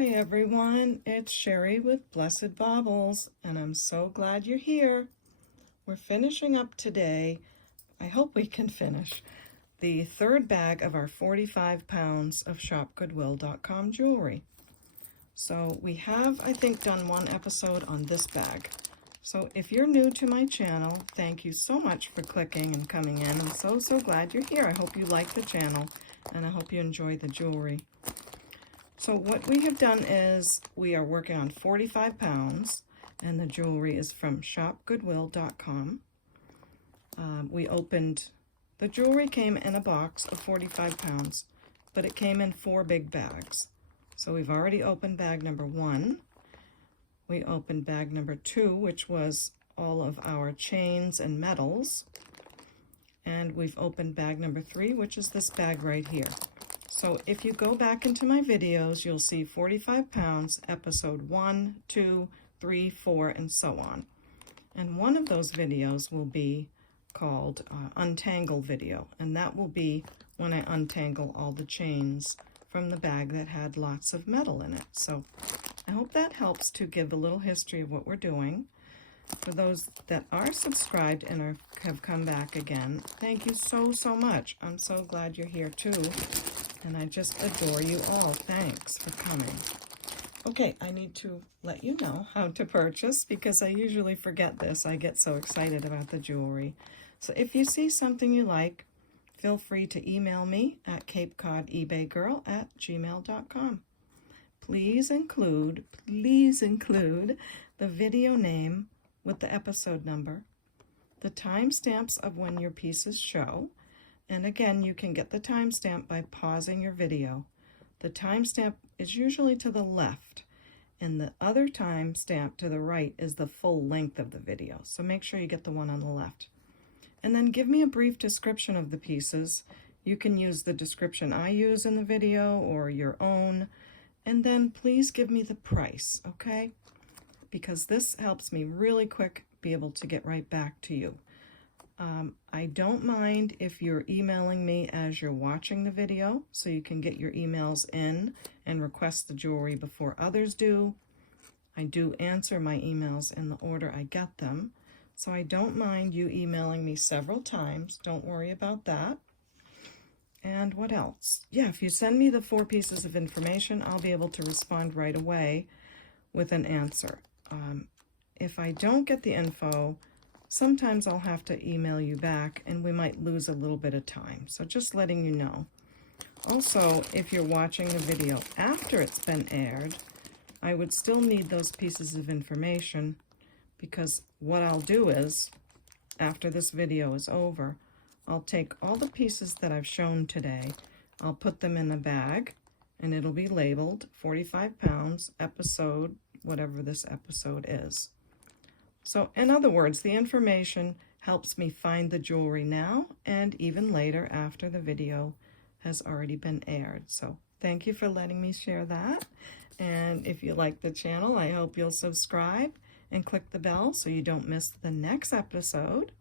Hi everyone, it's Sherry with Blessed Baubles, and I'm so glad you're here. We're finishing up today, I hope we can finish, the third bag of our 45 pounds of shopgoodwill.com jewelry. So we have, I think, done one episode on this bag. So if you're new to my channel, thank you so much for clicking and coming in. I'm so glad you're here. I hope you like the channel, and I hope you enjoy the jewelry. So what we have done is we are working on 45 pounds, and the jewelry is from shopgoodwill.com. The jewelry came in a box of 45 pounds, but it came in 4 big bags. So we've already opened bag number 1. We opened bag number 2, which was all of our chains and medals. And we've opened bag number 3, which is this bag right here. So if you go back into my videos, you'll see 45 pounds, episode 1, 2, 3, 4, and so on. And one of those videos will be called Untangle video, and that will be when I untangle all the chains from the bag that had lots of metal in it. So I hope that helps to give a little history of what we're doing. For those that are subscribed and have come back again, thank you so much. I'm so glad you're here too. And I just adore you all. Thanks for coming. Okay, I need to let you know how to purchase because I usually forget this. I get so excited about the jewelry. So if you see something you like, feel free to email me at CapeCodEbayGirl@gmail.com. Please include the video name with the episode number, the timestamps of when your pieces show, and again, you can get the timestamp by pausing your video. The timestamp is usually to the left, and the other timestamp to the right is the full length of the video. So make sure you get the one on the left. And then give me a brief description of the pieces. You can use the description I use in the video or your own. And then please give me the price, okay? Because this helps me really quick be able to get right back to you. I don't mind if you're emailing me as you're watching the video, so you can get your emails in and request the jewelry before others do. I do answer my emails in the order I get them, so I don't mind you emailing me several times. Don't worry about that. And what else? Yeah, if you send me the 4 pieces of information, I'll be able to respond right away with an answer. If I don't get the info, sometimes I'll have to email you back and we might lose a little bit of time. So just letting you know. Also, if you're watching the video after it's been aired, I would still need those pieces of information because what I'll do is, after this video is over, I'll take all the pieces that I've shown today, I'll put them in a bag, and it'll be labeled 45 pounds, episode, whatever this episode is. So in other words, the information helps me find the jewelry now and even later after the video has already been aired. So thank you for letting me share that. And if you like the channel, I hope you'll subscribe and click the bell so you don't miss the next episode.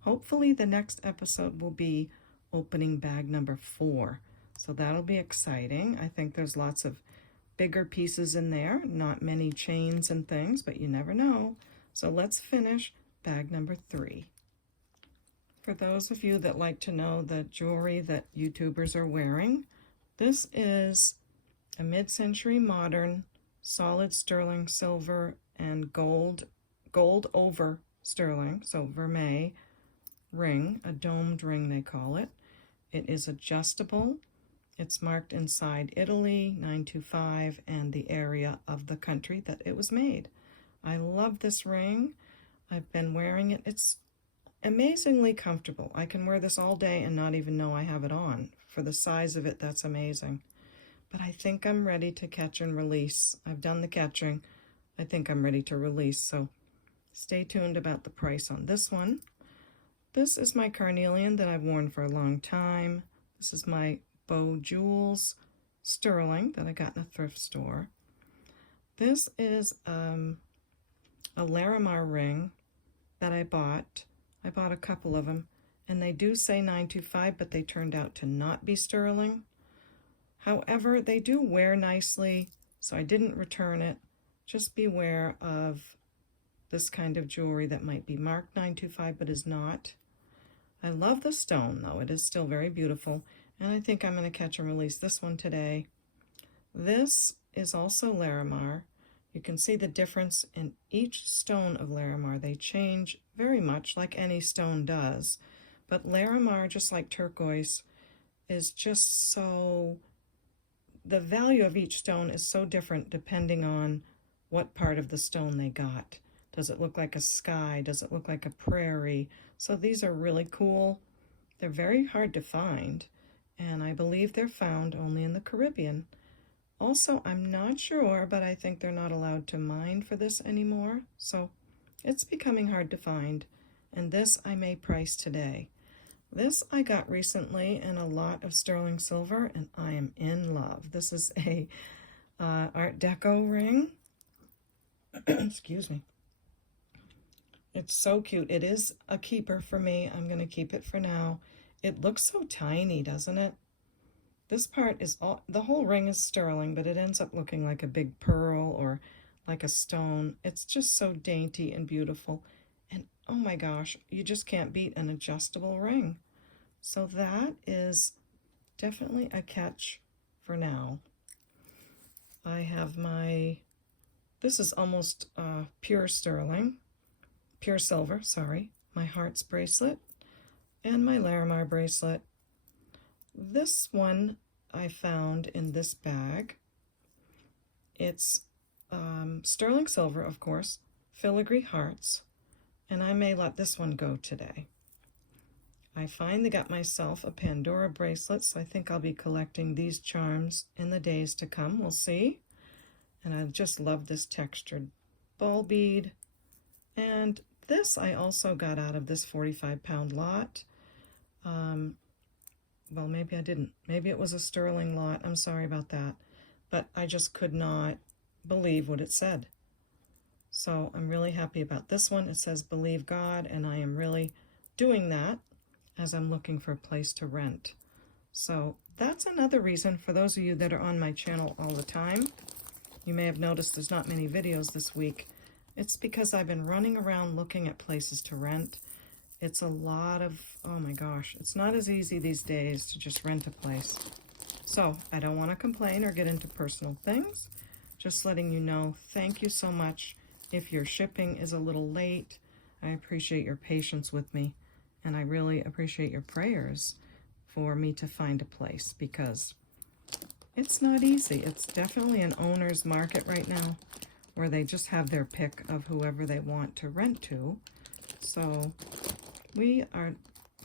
Hopefully the next episode will be opening bag number 4. So that'll be exciting. I think there's lots of bigger pieces in there, not many chains and things, but you never know. So let's finish bag number 3. For those of you that like to know the jewelry that YouTubers are wearing, this is a mid-century modern solid sterling silver and gold over sterling, so vermeil ring, a domed ring they call it. It is adjustable. It's marked inside Italy, 925, and the area of the country that it was made. I love this ring. I've been wearing it. It's amazingly comfortable. I can wear this all day and not even know I have it on. For the size of it, that's amazing. But I think I'm ready to catch and release. I've done the catching. I think I'm ready to release, so stay tuned about the price on this one. This is my Carnelian that I've worn for a long time. This is my Boho Jewels sterling that I got in a thrift store. This is a Larimar ring that I bought. I bought a couple of them, and they do say 925, but they turned out to not be sterling. However, they do wear nicely. So I didn't return it. Just beware of this kind of jewelry that might be marked 925 but is not. I love the stone though. It is still very beautiful. And I think I'm going to catch and release this one today. This is also Larimar. You can see the difference in each stone of Larimar. They change very much like any stone does. But Larimar, just like turquoise, is just so... the value of each stone is so different depending on what part of the stone they got. Does it look like a sky? Does it look like a prairie? So these are really cool. They're very hard to find, and I believe they're found only in the Caribbean. Also, I'm not sure, but I think they're not allowed to mine for this anymore, so it's becoming hard to find. And this I may price today. This I got recently in a lot of sterling silver, and I am in love. This is a Art Deco ring. Excuse me. It's so cute. It is a keeper for me. I'm going to keep it for now. It looks so tiny, doesn't it? This part is all, the whole ring is sterling, but it ends up looking like a big pearl or like a stone. It's just so dainty and beautiful. And oh my gosh, you just can't beat an adjustable ring. So that is definitely a catch for now. I have my, this is almost pure sterling. Pure silver, sorry, my heart's bracelet, and my Larimar bracelet. This one I found in this bag. It's sterling silver, of course, filigree hearts, and I may let this one go today. I finally got myself a Pandora bracelet, so I think I'll be collecting these charms in the days to come. We'll see. And I just love this textured ball bead. And this I also got out of this 45-pound lot. Well, maybe I didn't. Maybe it was a sterling lot. I'm sorry about that. But I just could not believe what it said. So I'm really happy about this one. It says, "Believe God," and I am really doing that as I'm looking for a place to rent. So that's another reason for those of you that are on my channel all the time. You may have noticed there's not many videos this week. It's because I've been running around looking at places to rent. It's a lot of, oh my gosh, it's not as easy these days to just rent a place. So I don't want to complain or get into personal things. Just letting you know, thank you so much. If your shipping is a little late, I appreciate your patience with me. And I really appreciate your prayers for me to find a place, because it's not easy. It's definitely an owner's market right now, where they just have their pick of whoever they want to rent to. So we are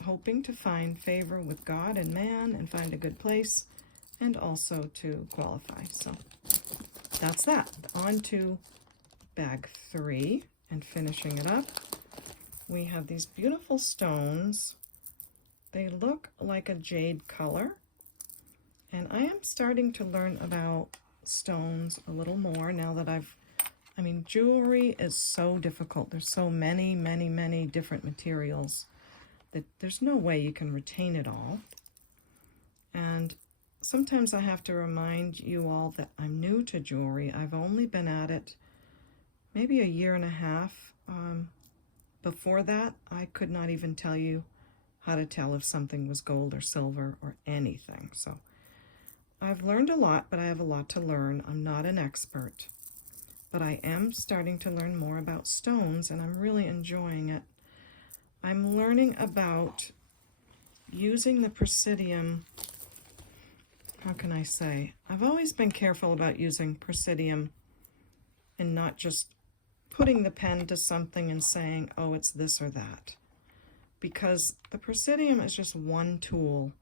hoping to find favor with God and man and find a good place, and also to qualify. So that's that. On to bag 3 and finishing it up. We have these beautiful stones. They look like a jade color, and I am starting to learn about stones a little more now that I mean, jewelry is so difficult. There's so many, many, many different materials that there's no way you can retain it all. And sometimes I have to remind you all that I'm new to jewelry. I've only been at it maybe a year and a half. Before that, I could not even tell you how to tell if something was gold or silver or anything. So I've learned a lot, but I have a lot to learn. I'm not an expert, but I am starting to learn more about stones, and I'm really enjoying it. I'm learning about using the Presidium. How can I say? I've always been careful about using Presidium and not just putting the pen to something and saying, oh, it's this or that. Because the Presidium is just one tool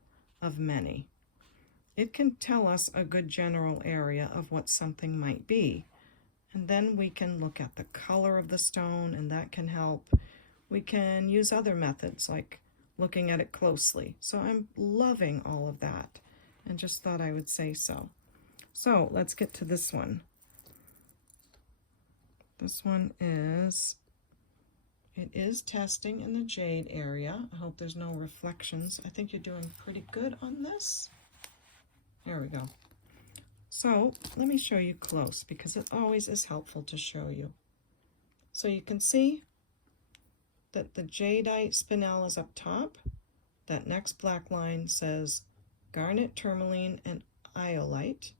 of many. It can tell us a good general area of what something might be. And then we can look at the color of the stone, and that can help. We can use other methods, like looking at it closely. So I'm loving all of that, and just thought I would say so. So let's get to this one. This one is, it is testing in the jade area. I hope there's no reflections. I think you're doing pretty good on this. There we go. So let me show you close because it always is helpful to show you. So you can see that the jadeite spinel is up top. That next black line says garnet, tourmaline, and iolite.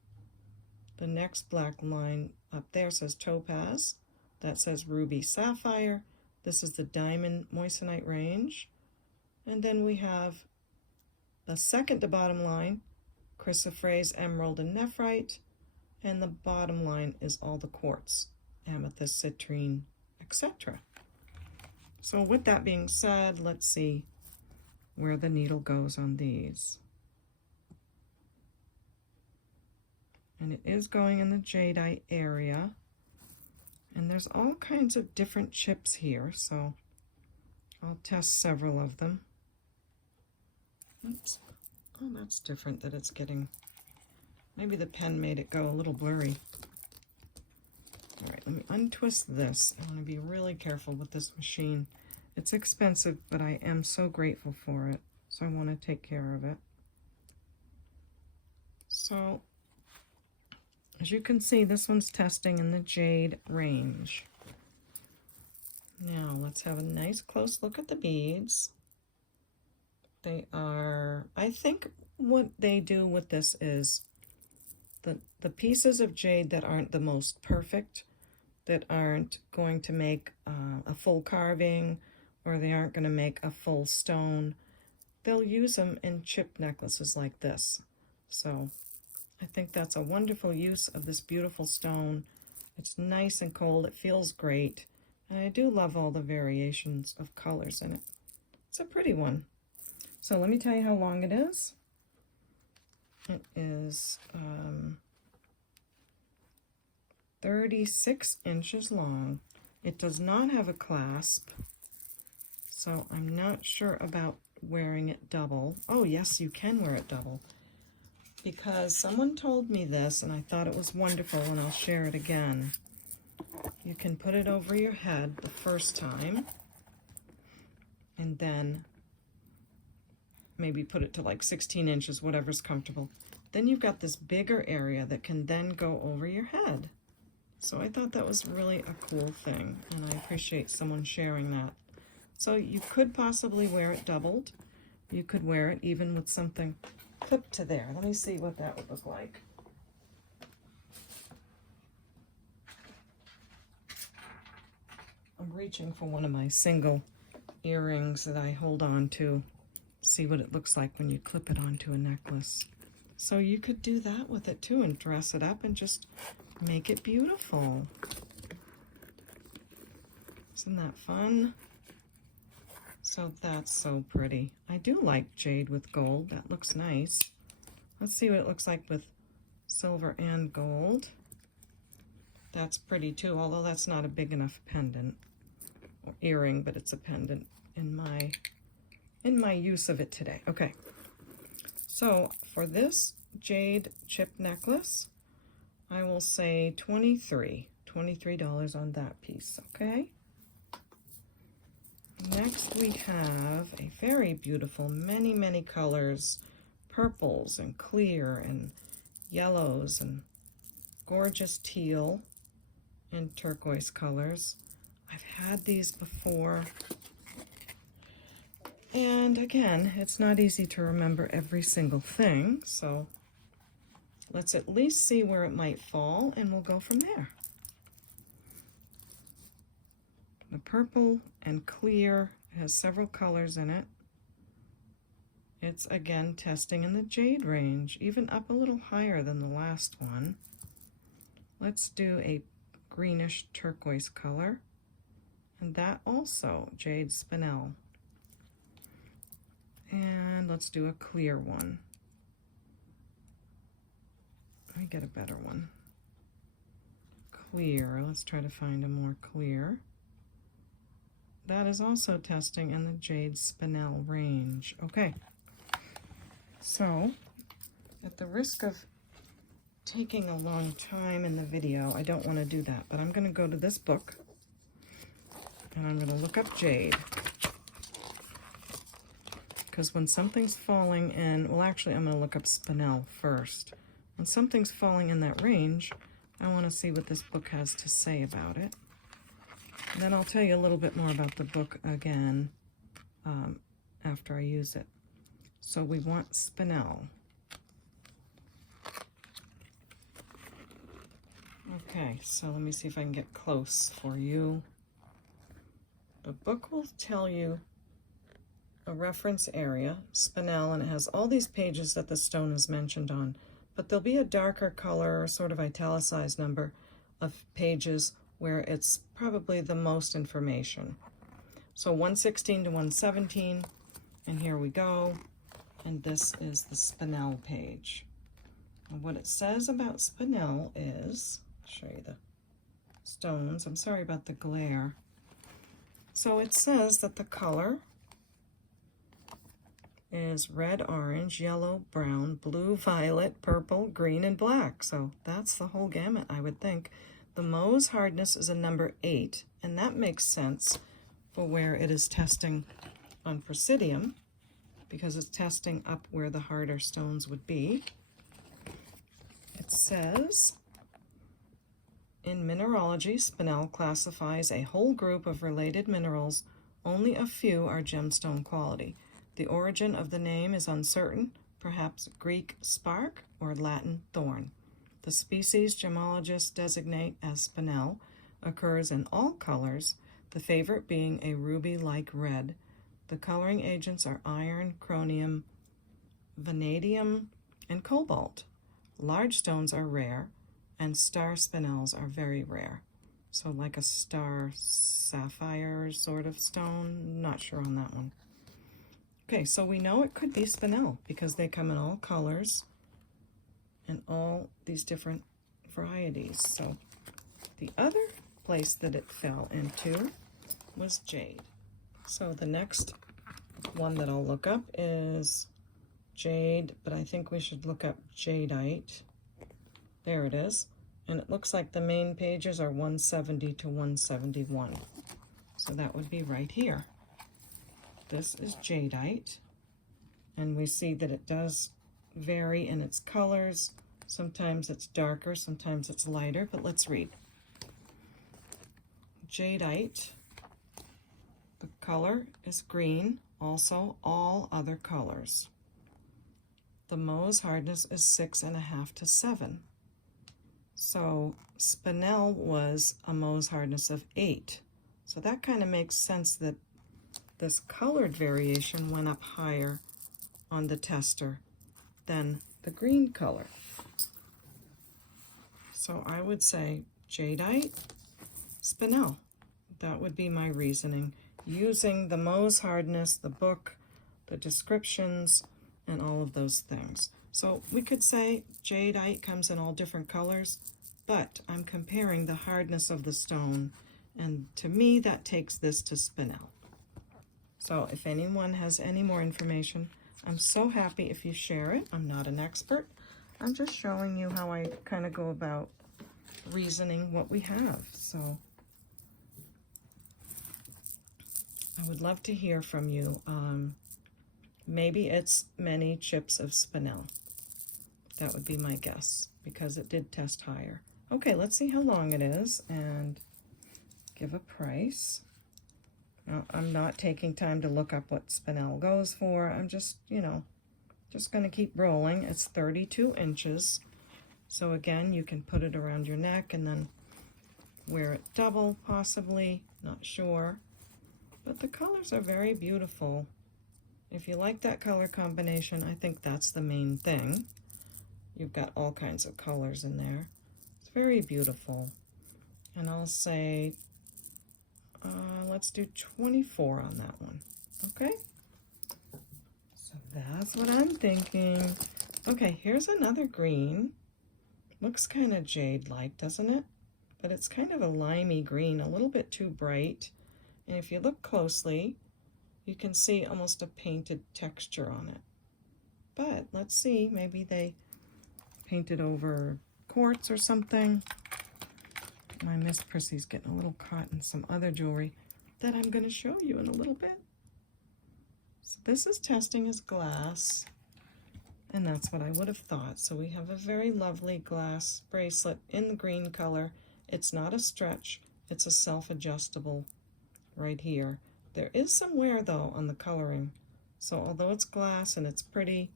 The next black line up there says topaz. That says ruby, sapphire. This is the diamond moissanite range. And then we have the second to bottom line, chrysoprase, emerald, and nephrite. And the bottom line is all the quartz, amethyst, citrine, etc. So with that being said, let's see where the needle goes on these. And it is going in the jadeite area. And there's all kinds of different chips here, so I'll test several of them. Oops. Oh, that's different that it's getting, maybe the pen made it go a little blurry. All right, let me untwist this. I want to be really careful with this machine. It's expensive, but I am so grateful for it, so I want to take care of it. So, as you can see, this one's testing in the jade range. Now, let's have a nice close look at the beads. They are, I think what they do with this is the pieces of jade that aren't the most perfect, that aren't going to make a full carving, or they aren't going to make a full stone, they'll use them in chip necklaces like this. So I think that's a wonderful use of this beautiful stone. It's nice and cold, it feels great, and I do love all the variations of colors in it. It's a pretty one. So let me tell you how long it is. It is 36 inches long. It does not have a clasp, so I'm not sure about wearing it double. Oh yes, you can wear it double, because someone told me this and I thought it was wonderful, and I'll share it again. You can put it over your head the first time, and then maybe put it to like 16 inches, whatever's comfortable. Then you've got this bigger area that can then go over your head. So I thought that was really a cool thing, and I appreciate someone sharing that. So you could possibly wear it doubled. You could wear it even with something clipped to there. Let me see what that would look like. I'm reaching for one of my single earrings that I hold on to. See what it looks like when you clip it onto a necklace. So you could do that with it too and dress it up and just make it beautiful. Isn't that fun? So that's so pretty. I do like jade with gold. That looks nice. Let's see what it looks like with silver and gold. That's pretty too, although that's not a big enough pendant or earring, but it's a pendant in my use of it today. Okay, so for this jade chip necklace, I will say $23 on that piece, okay? Next we have a very beautiful, many colors, purples and clear and yellows and gorgeous teal and turquoise colors. I've had these before. And again, it's not easy to remember every single thing, so let's at least see where it might fall, and we'll go from there. The purple and clear has several colors in it. It's again testing in the jade range, even up a little higher than the last one. Let's do a greenish turquoise color, and that also jade spinel. And let's do a clear one. Let me get a better one. Clear. Let's try to find a more clear. That is also testing in the jade spinel range. Okay. So, at the risk of taking a long time in the video, I don't want to do that, but I'm going to go to this book and I'm going to look up jade. Because when something's falling in, well actually I'm going to look up spinel first. and something's falling in that range, I want to see what this book has to say about it. And then I'll tell you a little bit more about the book again after I use it. So we want spinel. Okay, so let me see if I can get close for you. The book will tell you a reference area, spinel, and it has all these pages that the stone is mentioned on. But there'll be a darker color, sort of italicized number of pages where it's probably the most information. So 116 to 117, and here we go. And this is the spinel page. And what it says about spinel is, I'll show you the stones. I'm sorry about the glare. So it says that the color is red, orange, yellow, brown, blue, violet, purple, green, and black. So that's the whole gamut, I would think. The Mohs hardness is a number 8, and that makes sense for where it is testing on Presidium, because it's testing up where the harder stones would be. It says, in mineralogy, spinel classifies a whole group of related minerals. Only a few are gemstone quality. The origin of the name is uncertain, perhaps Greek spark or Latin thorn. The species gemologists designate as spinel occurs in all colors, the favorite being a ruby-like red. The coloring agents are iron, chromium, vanadium, and cobalt. Large stones are rare, and star spinels are very rare. So like a star sapphire sort of stone, not sure on that one. Okay, so we know it could be spinel because they come in all colors and all these different varieties. So the other place that it fell into was jade. So the next one that I'll look up is jade, but I think we should look up jadeite. There it is. And it looks like the main pages are 170 to 171. So that would be right here. This is jadeite, and we see that it does vary in its colors. Sometimes it's darker, sometimes it's lighter, but let's read. Jadeite, the color is green, also all other colors. The Mohs hardness is 6.5 to 7. So spinel was a Mohs hardness of 8. So that kind of makes sense that this colored variation went up higher on the tester than the green color. So I would say jadeite, spinel. That would be my reasoning, using the Mohs hardness, the book, the descriptions, and all of those things. So we could say jadeite comes in all different colors, but I'm comparing the hardness of the stone, and to me that takes this to spinel. So if anyone has any more information, I'm so happy if you share it. I'm not an expert. I'm just showing you how I kind of go about reasoning what we have. So I would love to hear from you. Maybe it's many chips of spinel. That would be my guess, because it did test higher. Okay, let's see how long it is and give a price. Now, I'm not taking time to look up what spinel goes for. I'm just, just going to keep rolling. It's 32 inches. So again, you can put it around your neck and then wear it double, possibly. Not sure. But the colors are very beautiful. If you like that color combination, I think that's the main thing. You've got all kinds of colors in there. It's very beautiful. And I'll say, let's do 24 on that one, okay? So that's what I'm thinking. Okay, here's another green. Looks kind of jade-like, doesn't it? But it's kind of a limey green, a little bit too bright. And if you look closely, you can see almost a painted texture on it. But let's see, maybe they painted over quartz or something. My Miss Prissy's getting a little caught in some other jewelry that I'm going to show you in a little bit. So this is testing as glass, And that's what I would have thought. So we have a very lovely glass bracelet in the green color. It's not a stretch, it's a self-adjustable right here. There is some wear though on the coloring. So although it's glass and it's pretty,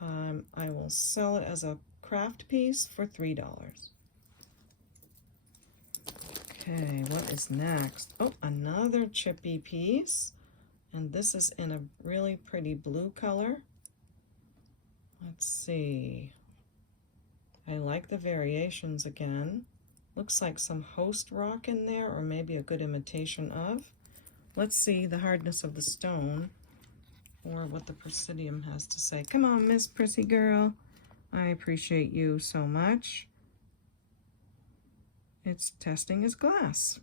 I will sell it as a craft piece for $3. Okay, what is next? Oh, another chippy piece. And this is in a really pretty blue color. Let's see. I like the variations again. Looks like some host rock in there, or maybe a good imitation of. Let's see the hardness of the stone, or what the Presidium has to say. Come on, Miss Prissy girl. I appreciate you so much. It's testing as glass.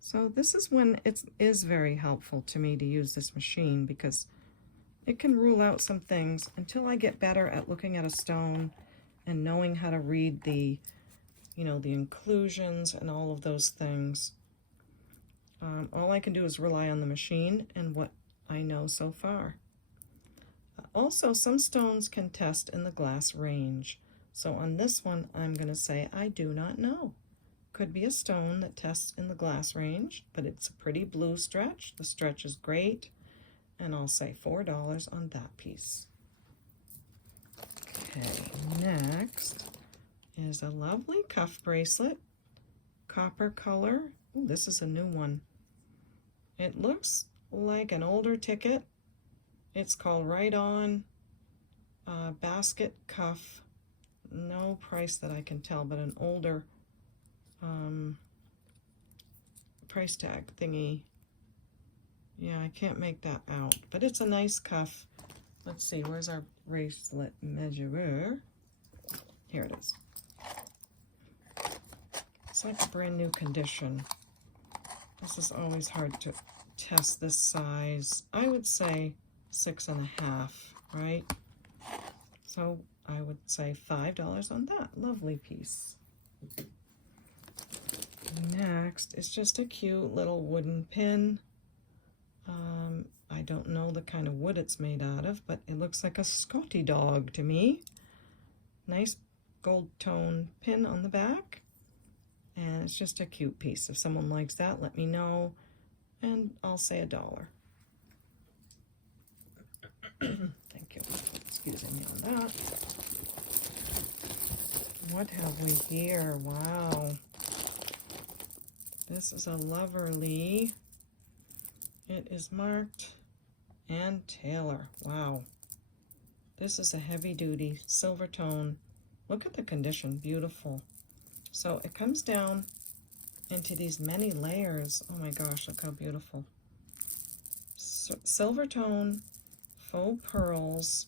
So this is when it is very helpful to me to use this machine, because it can rule out some things until I get better at looking at a stone and knowing how to read the, you know, the inclusions and all of those things. All I can do is rely on the machine and what I know so far. Also, some stones can test in the glass range. So on this one, I'm going to say I do not know. Could be a stone that tests in the glass range, but it's a pretty blue stretch. The stretch is great. And I'll say $4 on that piece. Okay, next is a lovely cuff bracelet, copper color. Ooh, this is a new one. It looks like an older ticket. It's called Right On Basket Cuff. No price that I can tell, but an older price tag thingy. Yeah, I can't make that out, but it's a nice cuff. Let's see, where's our bracelet measurer? Here it is. It's like a brand new condition. This is always hard to test this size. I would say 6.5, right? So I would say $5 on that. Lovely piece. Next is just a cute little wooden pin. I don't know the kind of wood it's made out of, but it looks like a Scotty dog to me. Nice gold tone pin on the back. And it's just a cute piece. If someone likes that, let me know. And I'll say $1. Thank you. Excuse me on that. What have we here? Wow. This is a Loverly. It is marked Ann Taylor. Wow. This is a heavy duty silver tone. Look at the condition, beautiful. So it comes down into these many layers. Oh my gosh, look how beautiful. Silver tone, faux pearls,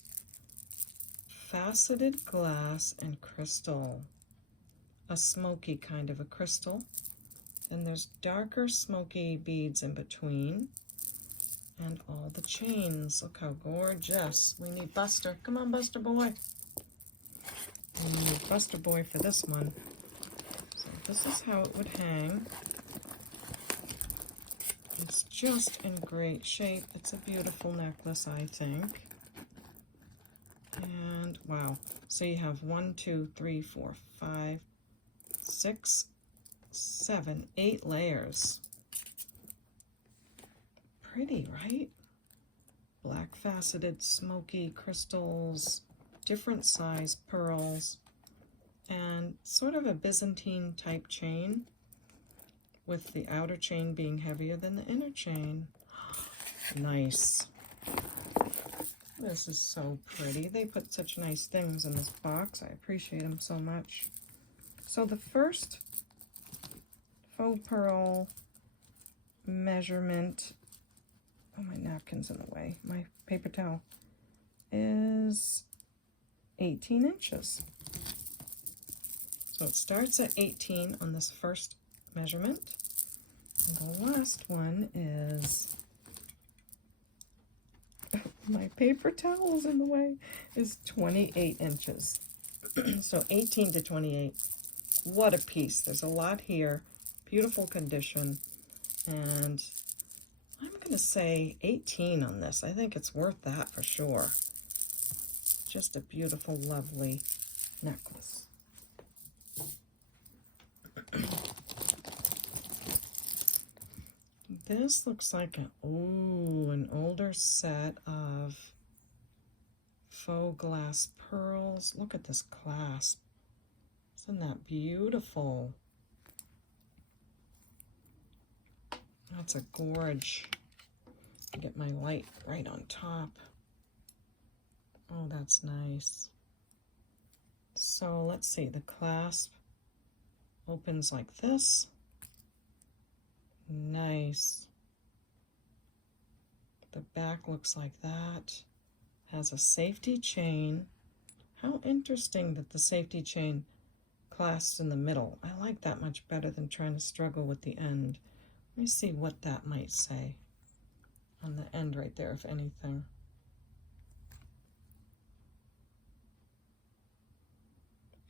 faceted glass, and crystal. A smoky kind of a crystal. And there's darker smoky beads in between. And all the chains. Look how gorgeous. We need Buster. Come on, Buster boy. We need Buster boy for this one. So this is how it would hang. It's just in great shape. It's a beautiful necklace, I think. And wow. So you have 1, 2, 3, 4, 5, 6, 7, 8 layers. Pretty, right? Black faceted smoky crystals, different size pearls, and sort of a Byzantine type chain, with the outer chain being heavier than the inner chain. Nice. This is so pretty. They put such nice things in this box. I appreciate them so much. So the first faux pearl measurement, oh, my napkin's in the way, my paper towel, is 18 inches. So it starts at 18 on this first measurement. And the last one is, my paper towel is in the way, is 28 inches. So 18 to 28. What a piece. There's a lot here. Beautiful condition. And I'm going to say 18 on this. I think it's worth that for sure. just a beautiful, lovely necklace. This looks like an older set of faux glass pearls. Look at this clasp. Isn't that beautiful? That's a gorge. Get my light right on top. Oh, that's nice. So let's see, the clasp opens like this. Nice. The back looks like that. Has a safety chain. How interesting that the safety chain clasps in the middle. I like that much better than trying to struggle with the end. Let me see what that might say on the end right there, if anything.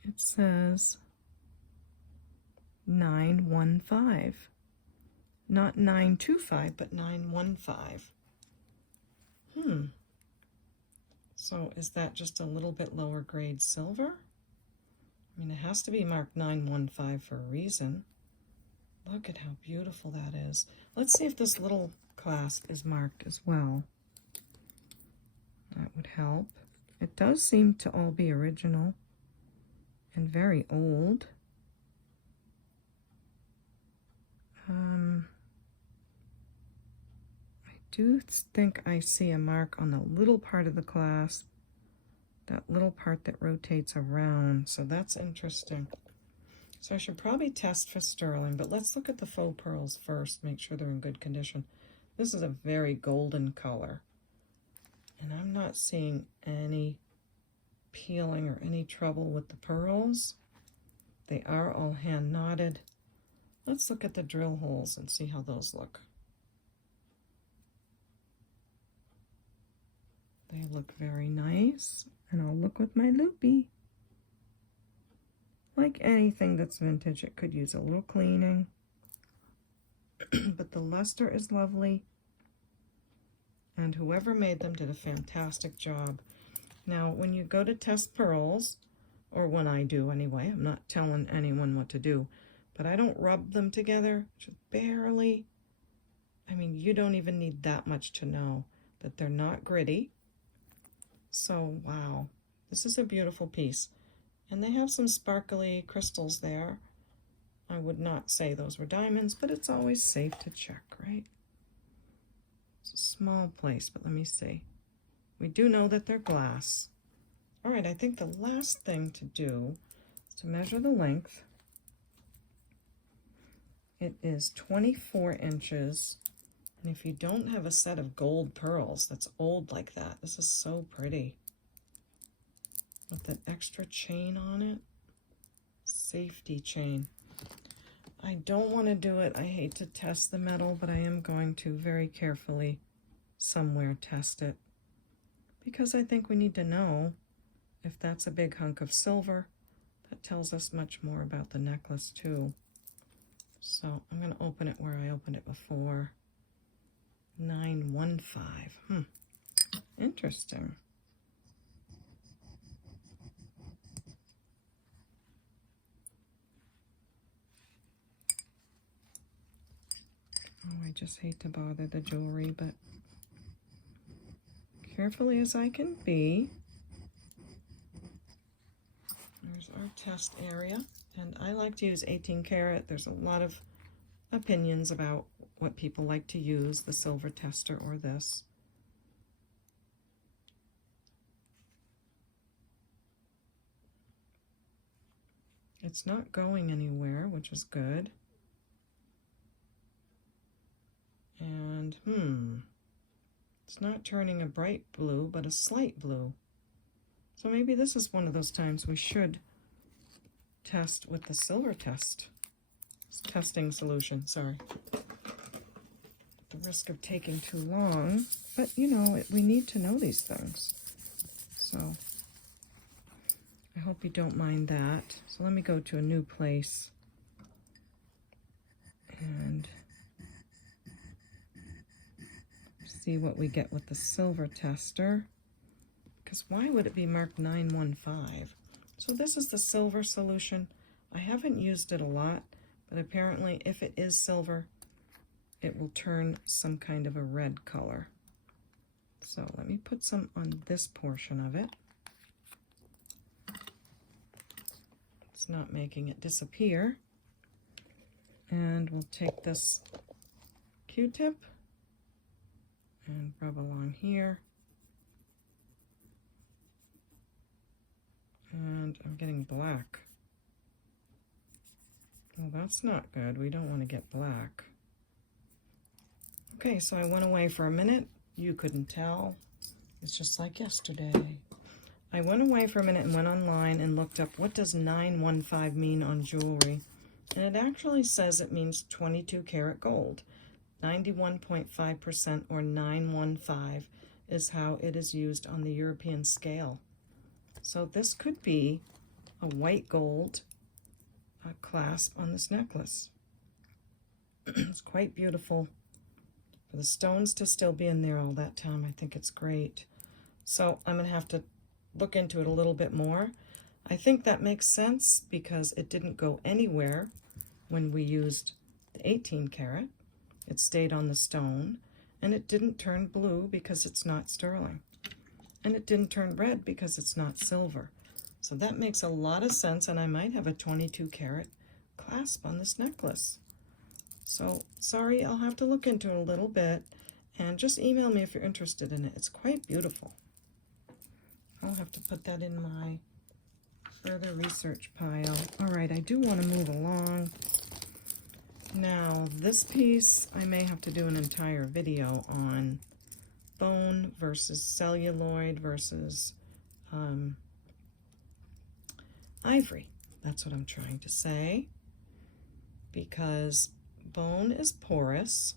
It says 915. Not 925, but 915. So is that just a little bit lower grade silver? I mean, it has to be marked 915 for a reason. Look at how beautiful that is. Let's see if this little clasp is marked as well. That would help. It does seem to all be original and very old. I do think I see a mark on the little part of the clasp, that little part that rotates around, so that's interesting. So I should probably test for sterling, but let's look at the faux pearls first, make sure they're in good condition. This is a very golden color, and I'm not seeing any peeling or any trouble with the pearls. They are all hand knotted. Let's look at the drill holes and see how those look. They look very nice, and I'll look with my loopy. Like anything that's vintage, it could use a little cleaning, but the luster is lovely, and whoever made them did a fantastic job. Now, when you go to test pearls, or when I do anyway, I'm not telling anyone what to do, but I don't rub them together, just barely. I mean, you don't even need that much to know that they're not gritty. So, wow, this is a beautiful piece. And they have some sparkly crystals there. I would not say those were diamonds, but it's always safe to check, right? It's a small place, but let me see. We do know that they're glass. All right, I think the last thing to do is to measure the length. It is 24 inches. And if you don't have a set of gold pearls that's old like that, this is so pretty. With that extra chain on it. Safety chain. I don't want to do it. I hate to test the metal, but I am going to very carefully somewhere test it. Because I think we need to know if that's a big hunk of silver. That tells us much more about the necklace too. So I'm going to open it where I opened it before. 915. Interesting. Oh, I just hate to bother the jewelry, but carefully as I can be. There's our test area, and I like to use 18 karat. There's a lot of opinions about what people like to use, the silver tester or this. It's not going anywhere, which is good. And, it's not turning a bright blue, but a slight blue. So maybe this is one of those times we should test with the silver testing solution, sorry. At the risk of taking too long, but you know, we need to know these things. So I hope you don't mind that. So let me go to a new place and see what we get with the silver tester. because why would it be marked 915? So this is the silver solution. I haven't used it a lot, but apparently if it is silver, it will turn some kind of a red color. So let me put some on this portion of it. It's not making it disappear. And we'll take this Q-tip and rub along here. And I'm getting black. Well, that's not good. We don't want to get black. Okay, so I went away for a minute. You couldn't tell. It's just like yesterday. I went away for a minute and went online and looked up what does 915 mean on jewelry. And it actually says it means 22 karat gold. 91.5% or 915 is how it is used on the European scale. So this could be a white gold clasp on this necklace. It's quite beautiful. For the stones to still be in there all that time, I think it's great. So I'm going to have to look into it a little bit more. I think that makes sense because it didn't go anywhere when we used the 18 karat. It stayed on the stone, and it didn't turn blue because it's not sterling. And it didn't turn red because it's not silver. So that makes a lot of sense, and I might have a 22 karat clasp on this necklace. So sorry, I'll have to look into it a little bit, and just email me if you're interested in it. It's quite beautiful. I'll have to put that in my further research pile. All right, I do want to move along. Now, this piece, I may have to do an entire video on bone versus celluloid versus ivory. That's what I'm trying to say. Because bone is porous,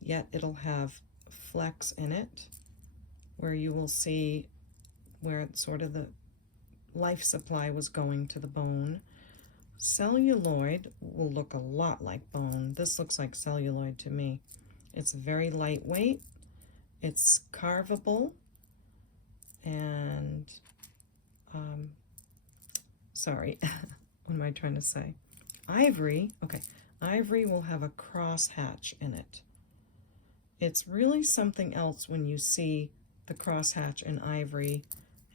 yet it'll have flecks in it where you will see where sort of the life supply was going to the bone. Celluloid will look a lot like bone. This looks like celluloid to me. It's very lightweight, it's carvable, and sorry, what am I trying to say? Ivory, okay, ivory will have a cross hatch in it. It's really something else when you see the cross hatch in ivory.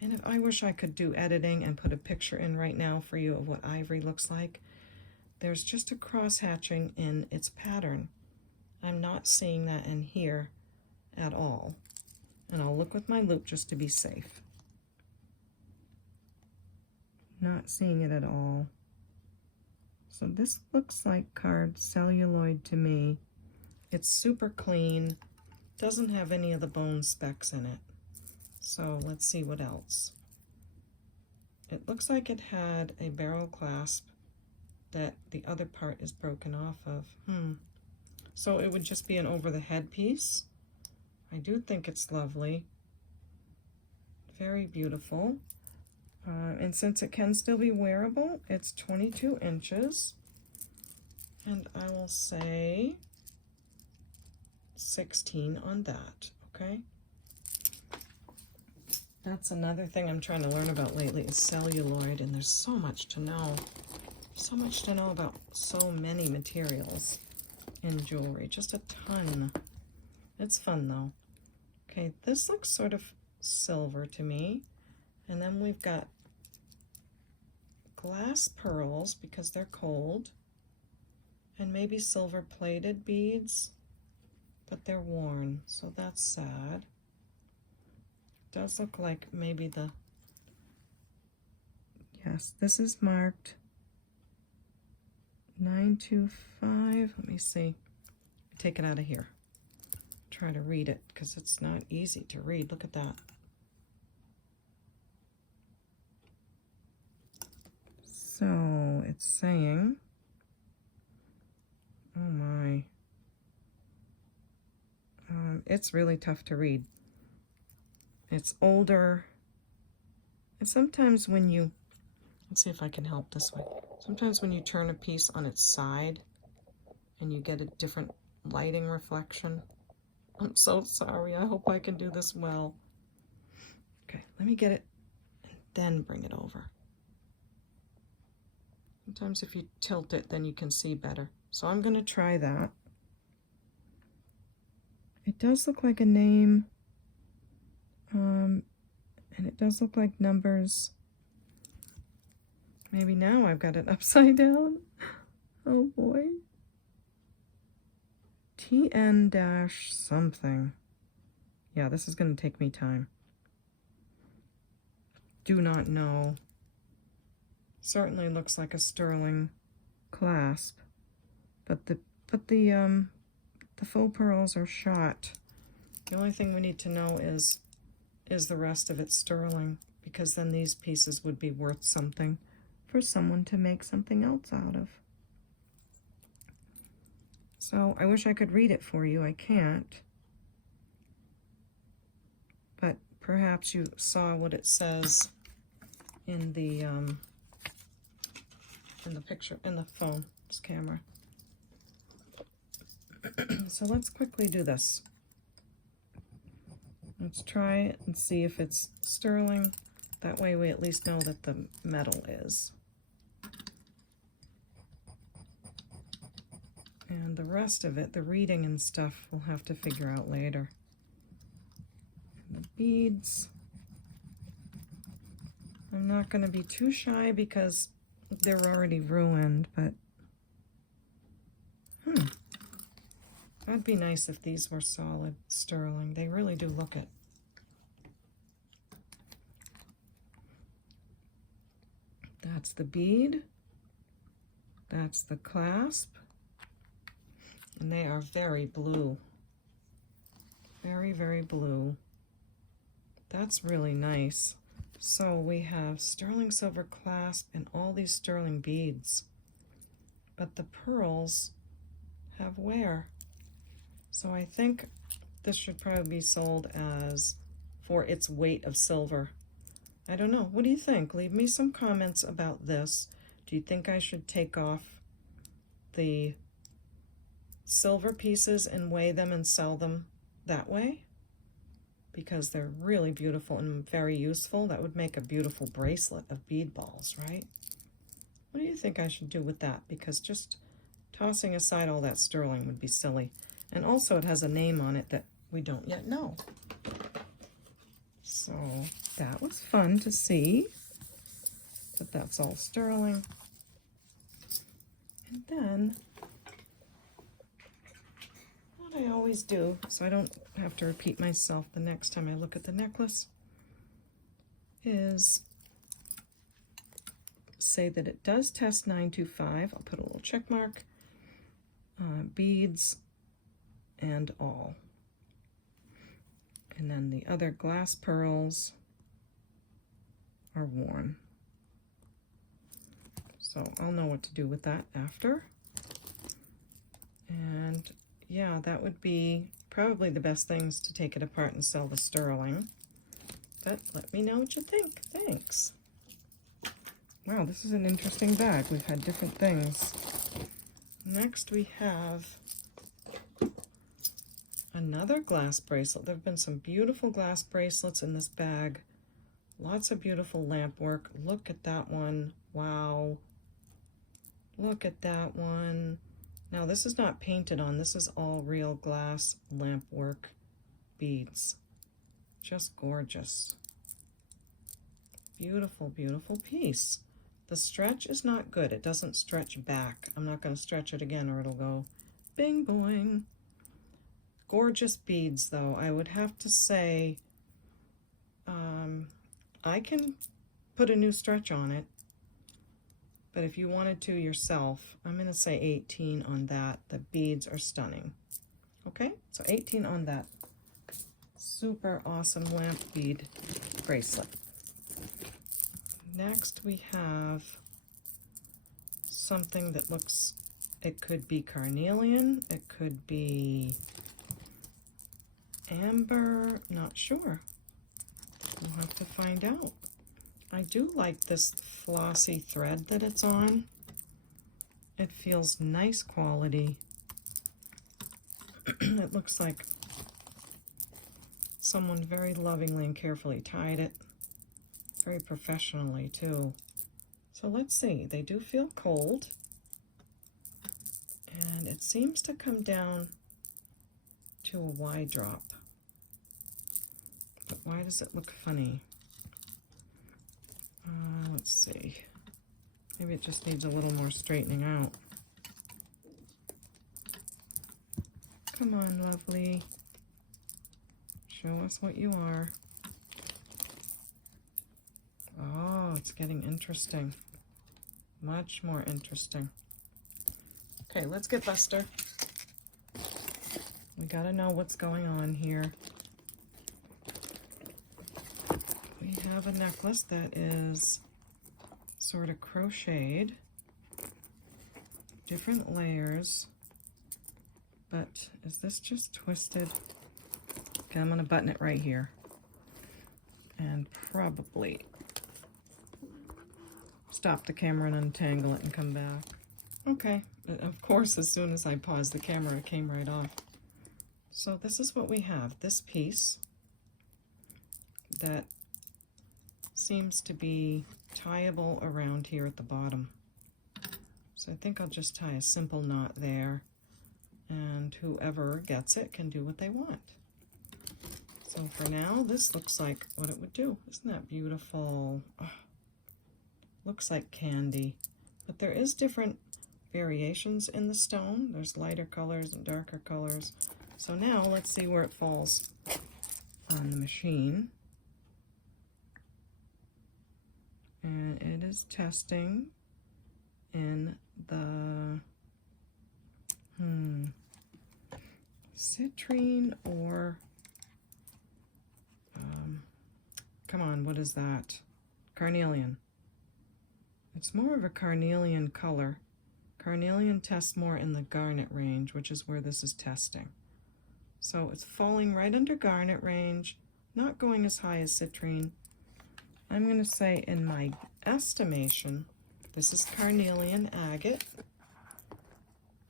And if I wish I could do editing and put a picture in right now for you of what ivory looks like. There's just a cross hatching in its pattern. I'm not seeing that in here at all. And I'll look with my loupe just to be safe. Not seeing it at all. So this looks like card celluloid to me. It's super clean. Doesn't have any of the bone specks in it. So let's see what else. It looks like it had a barrel clasp that the other part is broken off of. So it would just be an over the head piece. I do think it's lovely. Very beautiful. And since it can still be wearable, it's 22 inches. And I will say 16 on that, okay? That's another thing I'm trying to learn about lately is celluloid, and there's so much to know. So much to know about so many materials in jewelry, just a ton. It's fun though. Okay, this looks sort of silver to me. And then we've got glass pearls because they're cold, and maybe silver plated beads, but they're worn, so that's sad. Does look like maybe the, yes, this is marked 925. Let me see. Take it out of here. Try to read it because it's not easy to read. Look at that. So it's saying, oh my, it's really tough to read. It's older, and sometimes when you, let's see if I can help this way. Sometimes when you turn a piece on its side and you get a different lighting reflection. I'm so sorry, I hope I can do this well. Okay, let me get it and then bring it over. Sometimes if you tilt it, then you can see better. So I'm going to try that. It does look like a name, and it does look like numbers. Maybe now I've got it upside down. Oh boy. TN dash something. Yeah, this is going to take me time. Do not know. Certainly looks like a sterling clasp, but the faux pearls are shot. The only thing we need to know is the rest of it sterling, because then these pieces would be worth something for someone to make something else out of. So I wish I could read it for you. I can't. But perhaps you saw what it says in the picture, in the phone's camera. So let's quickly do this. Let's try it and see if it's sterling. That way we at least know that the metal is. And the rest of it, the reading and stuff, we'll have to figure out later. And the beads. I'm not going to be too shy because they're already ruined, but that'd be nice if these were solid sterling. They really do look it. That's the bead. That's the clasp. And they are very blue. Very, very blue. That's really nice. So we have sterling silver clasp and all these sterling beads. But the pearls have wear. So I think this should probably be sold as for its weight of silver. I don't know. What do you think? Leave me some comments about this. Do you think I should take off the silver pieces and weigh them and sell them that way? Because they're really beautiful and very useful. That would make a beautiful bracelet of bead balls, right? What do you think I should do with that? Because just tossing aside all that sterling would be silly. And also it has a name on it that we don't yet know. So that was fun to see that that's all sterling. And then what I always do, so I don't have to repeat myself the next time I look at the necklace, is say that it does test 925. I'll put a little check mark. Beads and all. And then the other glass pearls are worn. So I'll know what to do with that after. And yeah, that would be probably the best things to take it apart and sell the sterling. But let me know what you think. Thanks. Wow, this is an interesting bag. We've had different things. Next we have another glass bracelet. There have been some beautiful glass bracelets in this bag. Lots of beautiful lamp work. Look at that one. Wow. Look at that one. Now this is not painted on. This is all real glass lamp work beads. Just gorgeous. Beautiful, beautiful piece. The stretch is not good. It doesn't stretch back. I'm not going to stretch it again or it'll go bing boing. Gorgeous beads though. I would have to say I can put a new stretch on it, but if you wanted to yourself, I'm going to say 18 on that. The beads are stunning. Okay, so 18 on that super awesome lamp bead bracelet. Next we have something that looks, it could be carnelian, it could be amber, not sure. We'll have to find out. I do like this flossy thread that it's on. It feels nice quality. It looks like Someone very lovingly and carefully tied it. Very professionally, too. So let's see. They do feel cold. And it seems to come down to a Y drop. But why does it look funny? Let's see. Maybe it just needs a little more straightening out. Come on, lovely. Show us what you are. Oh, it's getting interesting. Much more interesting. Okay, let's get Buster. We gotta know what's going on here. We have a necklace that is sort of crocheted, different layers, but is this just twisted? Okay, I'm gonna button it right here and probably stop the camera and untangle it and come back. Okay, of course, as soon as I paused the camera, it came right off. So this is what we have, this piece that seems to be tieable around here at the bottom. So I think I'll just tie a simple knot there, and whoever gets it can do what they want. So for now, this looks like what it would do. Isn't that beautiful? Oh, looks like candy. But there is different variations in the stone. There's lighter colors and darker colors. So now let's see where it falls on the machine. And it is testing in the citrine or come on, what is that? Carnelian. It's more of a carnelian color. Carnelian tests more in the garnet range, which is where this is testing. So it's falling right under garnet range, not going as high as citrine. I'm going to say in my estimation, this is Carnelian agate.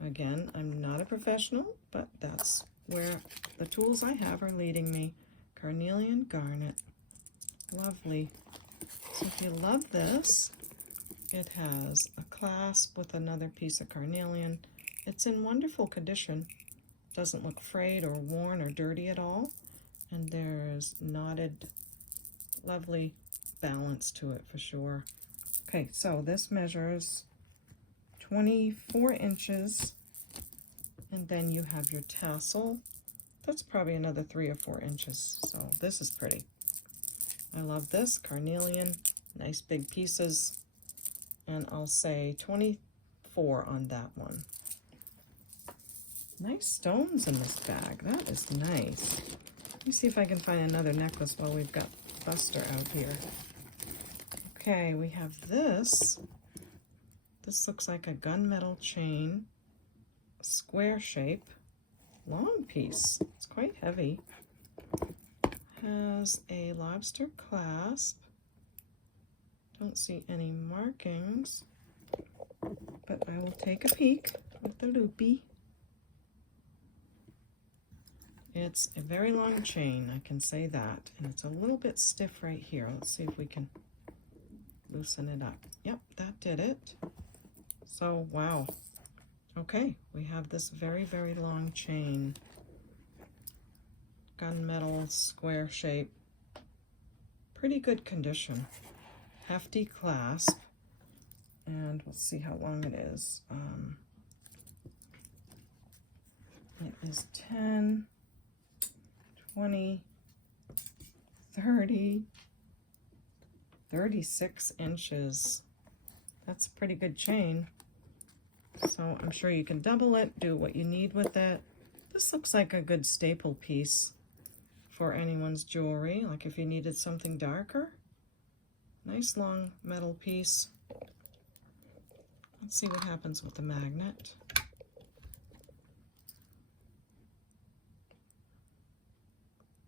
Again, I'm not a professional, but that's where the tools I have are leading me. Carnelian garnet. Lovely. So if you love this, it has a clasp with another piece of carnelian. It's in wonderful condition. Doesn't look frayed or worn or dirty at all. And there's knotted, lovely balance to it for sure. Okay, so this measures 24 inches, and then you have your tassel. That's probably another 3 or 4 inches. So this is pretty. I love this carnelian, nice big pieces, and I'll say 24 on that one. Nice stones in this bag. That is nice. Let me see if I can find another necklace while we've got Buster out here. Okay, we have this. This looks like a gunmetal chain, square shape, long piece. It's quite heavy. Has a lobster clasp. Don't see any markings, but I will take a peek with the loopy. It's a very long chain, I can say that, and it's a little bit stiff right here. Let's see if we can loosen it up. Yep, that did it. So, wow. Okay, we have this very, very long chain. Gunmetal, square shape. Pretty good condition. Hefty clasp. And we'll see how long it is. It is 10, 20, 30, 36 inches. That's a pretty good chain. So I'm sure you can double it, do what you need with it. This looks like a good staple piece for anyone's jewelry, like if you needed something darker. Nice long metal piece. Let's see what happens with the magnet.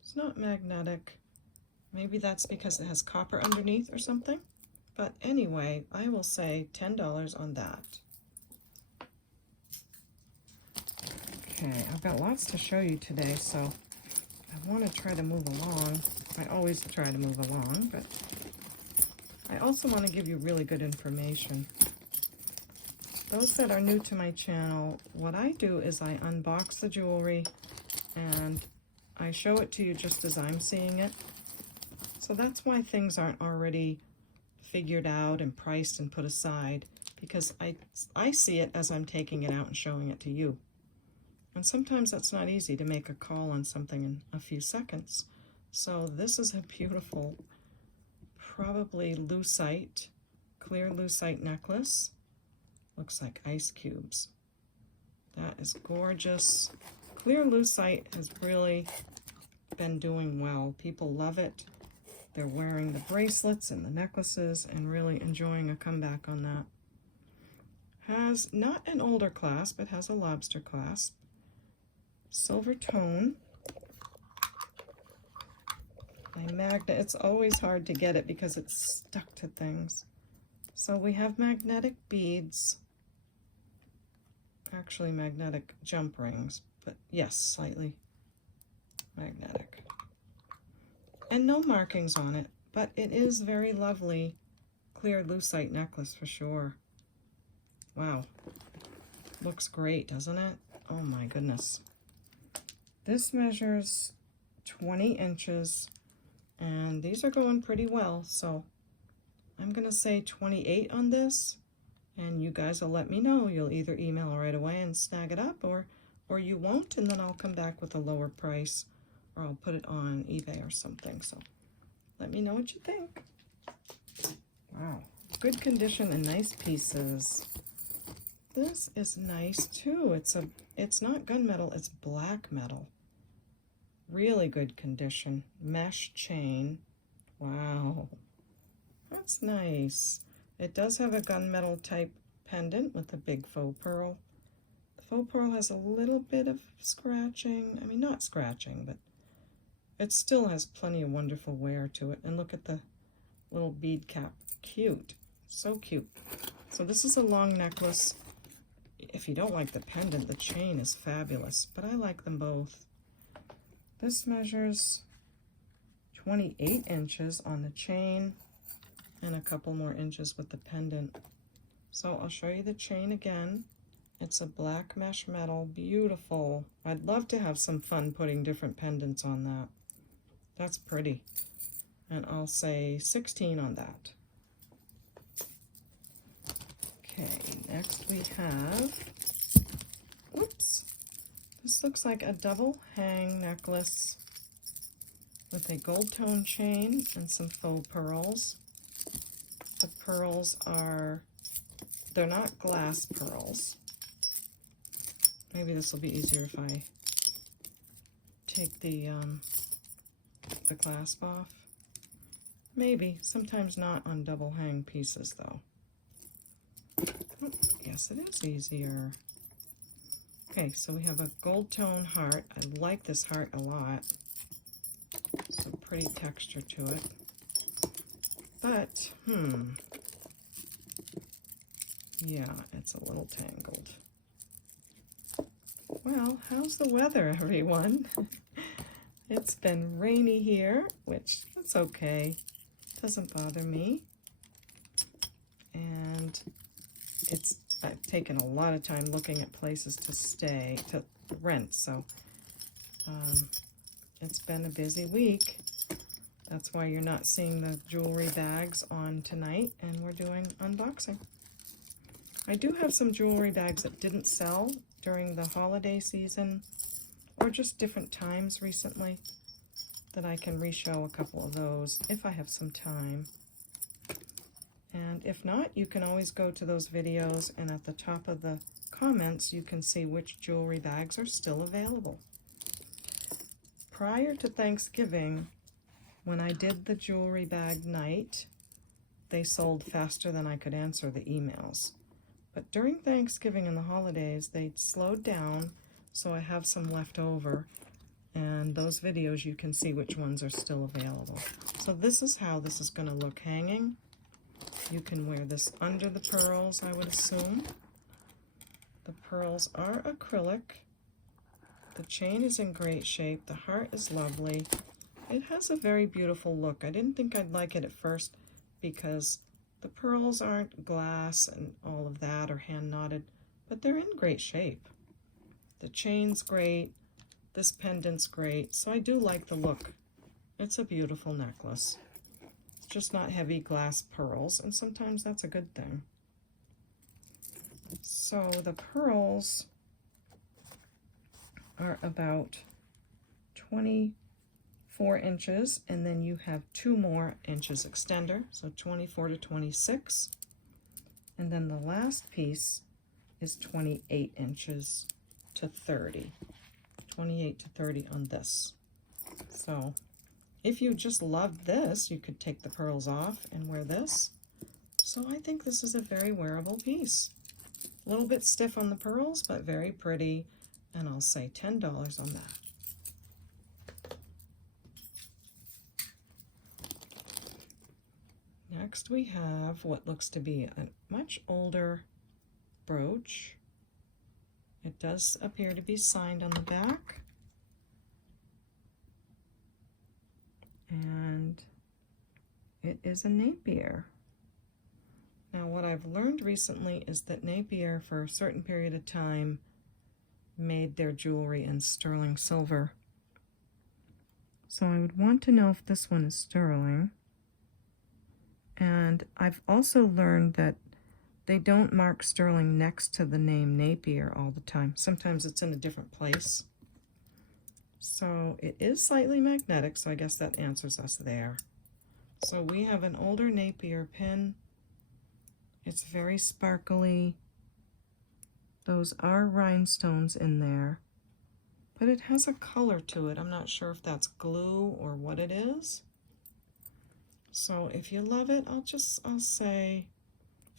It's not magnetic. Maybe that's because it has copper underneath or something. But anyway, I will say $10 on that. Okay, I've got lots to show you today, so I want to try to move along. I always try to move along, but I also want to give you really good information. Those that are new to my channel, what I do is I unbox the jewelry and I show it to you just as I'm seeing it. So that's why things aren't already figured out and priced and put aside, because I see it as I'm taking it out and showing it to you. And sometimes that's not easy to make a call on something in a few seconds. So this is a beautiful, probably lucite, clear lucite necklace. Looks like ice cubes. That is gorgeous. Clear lucite has really been doing well. People love it. They're wearing the bracelets and the necklaces and really enjoying a comeback on that. Has not an older clasp, it has a lobster clasp. Silver tone. My magnet, it's always hard to get it because it's stuck to things. So we have magnetic beads. Actually magnetic jump rings, but yes, slightly magnetic. And no markings on it, but it is very lovely clear lucite necklace for sure. Wow, looks great, doesn't it? Oh my goodness. This measures 20 inches, and these are going pretty well, so I'm gonna say 28 on this, and you guys will let me know. You'll either email right away and snag it up, or you won't, and then I'll come back with a lower price, or I'll put it on eBay or something. So let me know what you think. Wow, good condition and nice pieces. This is nice too. It's not gunmetal, it's black metal. Really good condition. Mesh chain. Wow, that's nice. It does have a gunmetal type pendant with a big faux pearl. The faux pearl has a little bit of scratching. I mean, not scratching, but it still has plenty of wonderful wear to it. And look at the little bead cap. Cute. So cute. So this is a long necklace. If you don't like the pendant, the chain is fabulous, but I like them both. This measures 28 inches on the chain and a couple more inches with the pendant. So I'll show you the chain again. It's a black mesh metal, beautiful. I'd love to have some fun putting different pendants on that. That's pretty. And I'll say 16 on that. Okay, next we have, whoops, this looks like a double hang necklace with a gold tone chain and some faux pearls. The pearls are, they're not glass pearls. Maybe this will be easier if I take the clasp off. Maybe, sometimes not on double hang pieces though. Oh, yes, it is easier. Okay, so we have a gold tone heart. I like this heart a lot. Some pretty texture to it. But, yeah, it's a little tangled. Well, how's the weather, everyone? It's been rainy here, which it's okay. Doesn't bother me. And I've taken a lot of time looking at places to rent, so it's been a busy week. That's why you're not seeing the jewelry bags on tonight, and we're doing unboxing. I do have some jewelry bags that didn't sell during the holiday season, or just different times recently, that I can re-show a couple of those if I have some time. And if not, you can always go to those videos, and at the top of the comments you can see which jewelry bags are still available. Prior to Thanksgiving, when I did the jewelry bag night, they sold faster than I could answer the emails. But during Thanksgiving and the holidays, they slowed down, so I have some left over. And those videos, you can see which ones are still available. So this is how this is going to look hanging. You can wear this under the pearls, I would assume. The pearls are acrylic. The chain is in great shape. The heart is lovely. It has a very beautiful look. I didn't think I'd like it at first because the pearls aren't glass and all of that or hand knotted, but they're in great shape. The chain's great. This pendant's great. So I do like the look. It's a beautiful necklace. It's just not heavy glass pearls, and sometimes that's a good thing. So the pearls are about 24 inches, and then you have 2 more inches extender, so 24 to 26. And then the last piece is 28 inches to 30. 28 to 30 on this. So if you just loved this, you could take the pearls off and wear this. So I think this is a very wearable piece. A little bit stiff on the pearls, but very pretty. And I'll say $10 on that. Next we have what looks to be a much older brooch. It does appear to be signed on the back. And it is a Napier. Now what I've learned recently is that Napier, for a certain period of time, made their jewelry in sterling silver. So I would want to know if this one is sterling. And I've also learned that they don't mark sterling next to the name Napier all the time. Sometimes it's in a different place. So it is slightly magnetic, so I guess that answers us there. So we have an older Napier pin. It's very sparkly. Those are rhinestones in there, but it has a color to it. I'm not sure if that's glue or what it is. So if you love it, I'll say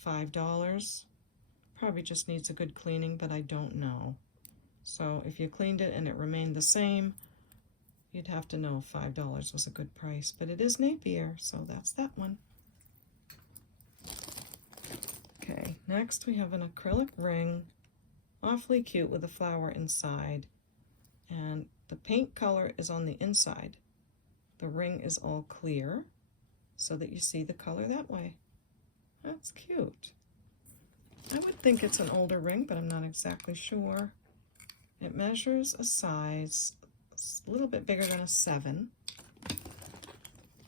$5. Probably just needs a good cleaning, but I don't know. So if you cleaned it and it remained the same, you'd have to know if $5 was a good price, but it is Napier, so that's that one. Okay, next we have an acrylic ring, awfully cute with a flower inside, and the paint color is on the inside. The ring is all clear so that you see the color that way. That's cute. I would think it's an older ring, but I'm not exactly sure. It measures a size a little bit bigger than a 7,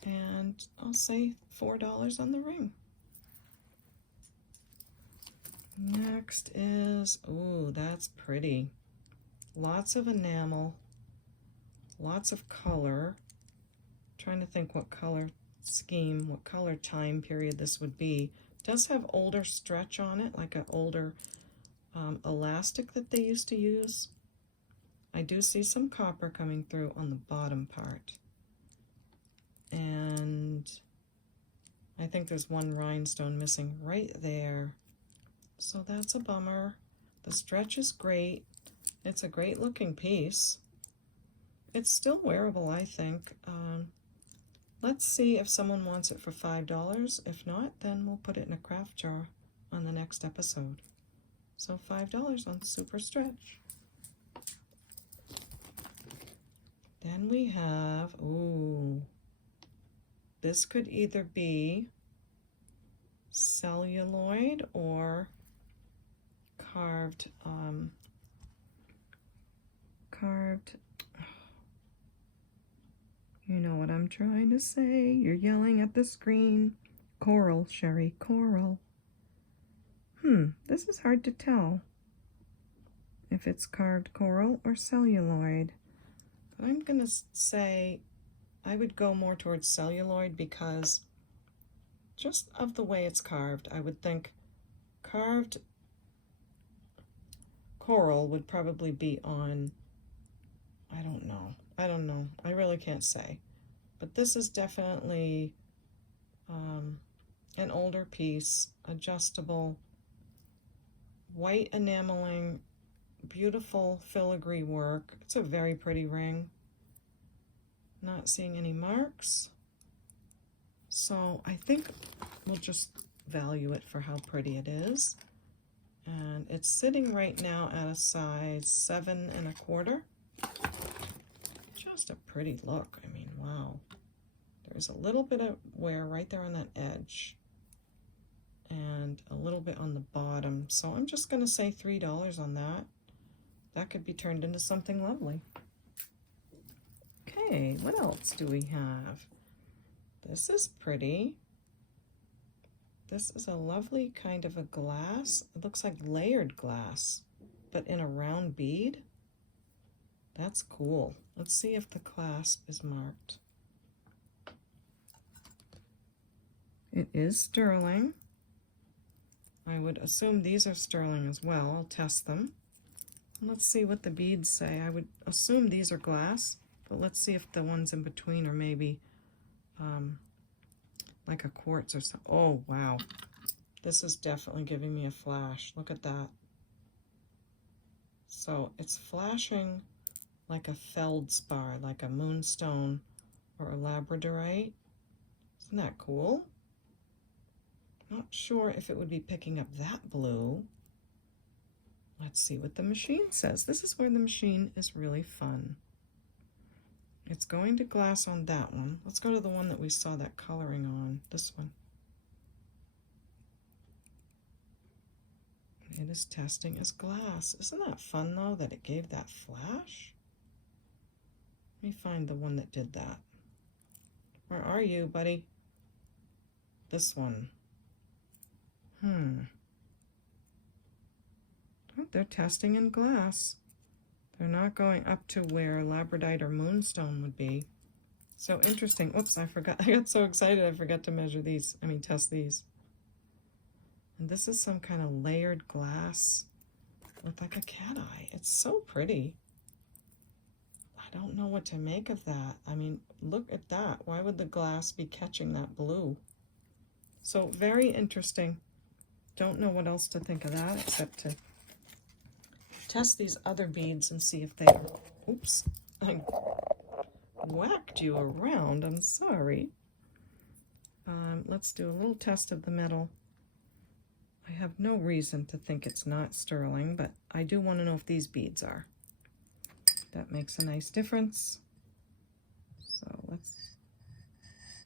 and I'll say $4 on the ring. Next is, ooh, that's pretty. Lots of enamel, lots of color. Trying to think what color scheme, what color time period this would be. It does have older stretch on it, like an older elastic that they used to use. I do see some copper coming through on the bottom part. And I think there's one rhinestone missing right there. So that's a bummer. The stretch is great. It's a great looking piece. It's still wearable, I think. Let's see if someone wants it for $5. If not, then we'll put it in a craft jar on the next episode. So $5 on Super Stretch. Then we have, ooh, this could either be celluloid or carved, you know what I'm trying to say. You're yelling at the screen. Coral, Sherry, coral. This is hard to tell if it's carved coral or celluloid. But I'm gonna say I would go more towards celluloid because just of the way it's carved, I would think carved coral would probably be on, I don't know. I really can't say. But this is definitely an older piece, adjustable, white enameling, beautiful filigree work. It's a very pretty ring. Not seeing any marks. So I think we'll just value it for how pretty it is. And it's sitting right now at a size 7 1/4. just a pretty look. I mean, wow. There's a little bit of wear right there on that edge and a little bit on the bottom. So I'm just going to say $3 on that. That could be turned into something lovely. Okay, what else do we have? This is pretty. This is a lovely kind of a glass. It looks like layered glass, but in a round bead. That's cool. Let's see if the clasp is marked. It is sterling. I would assume these are sterling as well. I'll test them. Let's see what the beads say. I would assume these are glass, but let's see if the ones in between are maybe like a quartz or something. Oh, wow. This is definitely giving me a flash. Look at that. So it's flashing like a feldspar, like a moonstone or a labradorite. Isn't that cool? Not sure if it would be picking up that blue. Let's see what the machine says. This is where the machine is really fun. It's going to glass on that one. Let's go to the one that we saw that coloring on, this one. It is testing as glass. Isn't that fun though, that it gave that flash? Let me find the one that did that. Where are you, buddy? This one. Oh, they're testing in glass. They're not going up to where labradorite or moonstone would be. So interesting. Oops, I forgot. I got so excited I forgot to measure these. I mean, test these. And this is some kind of layered glass with like a cat eye. It's so pretty. I don't know what to make of that. I mean, look at that. Why would the glass be catching that blue? So very interesting. Don't know what else to think of that except to test these other beads and see if they are... Oops, I whacked you around. I'm sorry. Let's do a little test of the metal. I have no reason to think it's not sterling, but I do want to know if these beads are. That makes a nice difference. So let's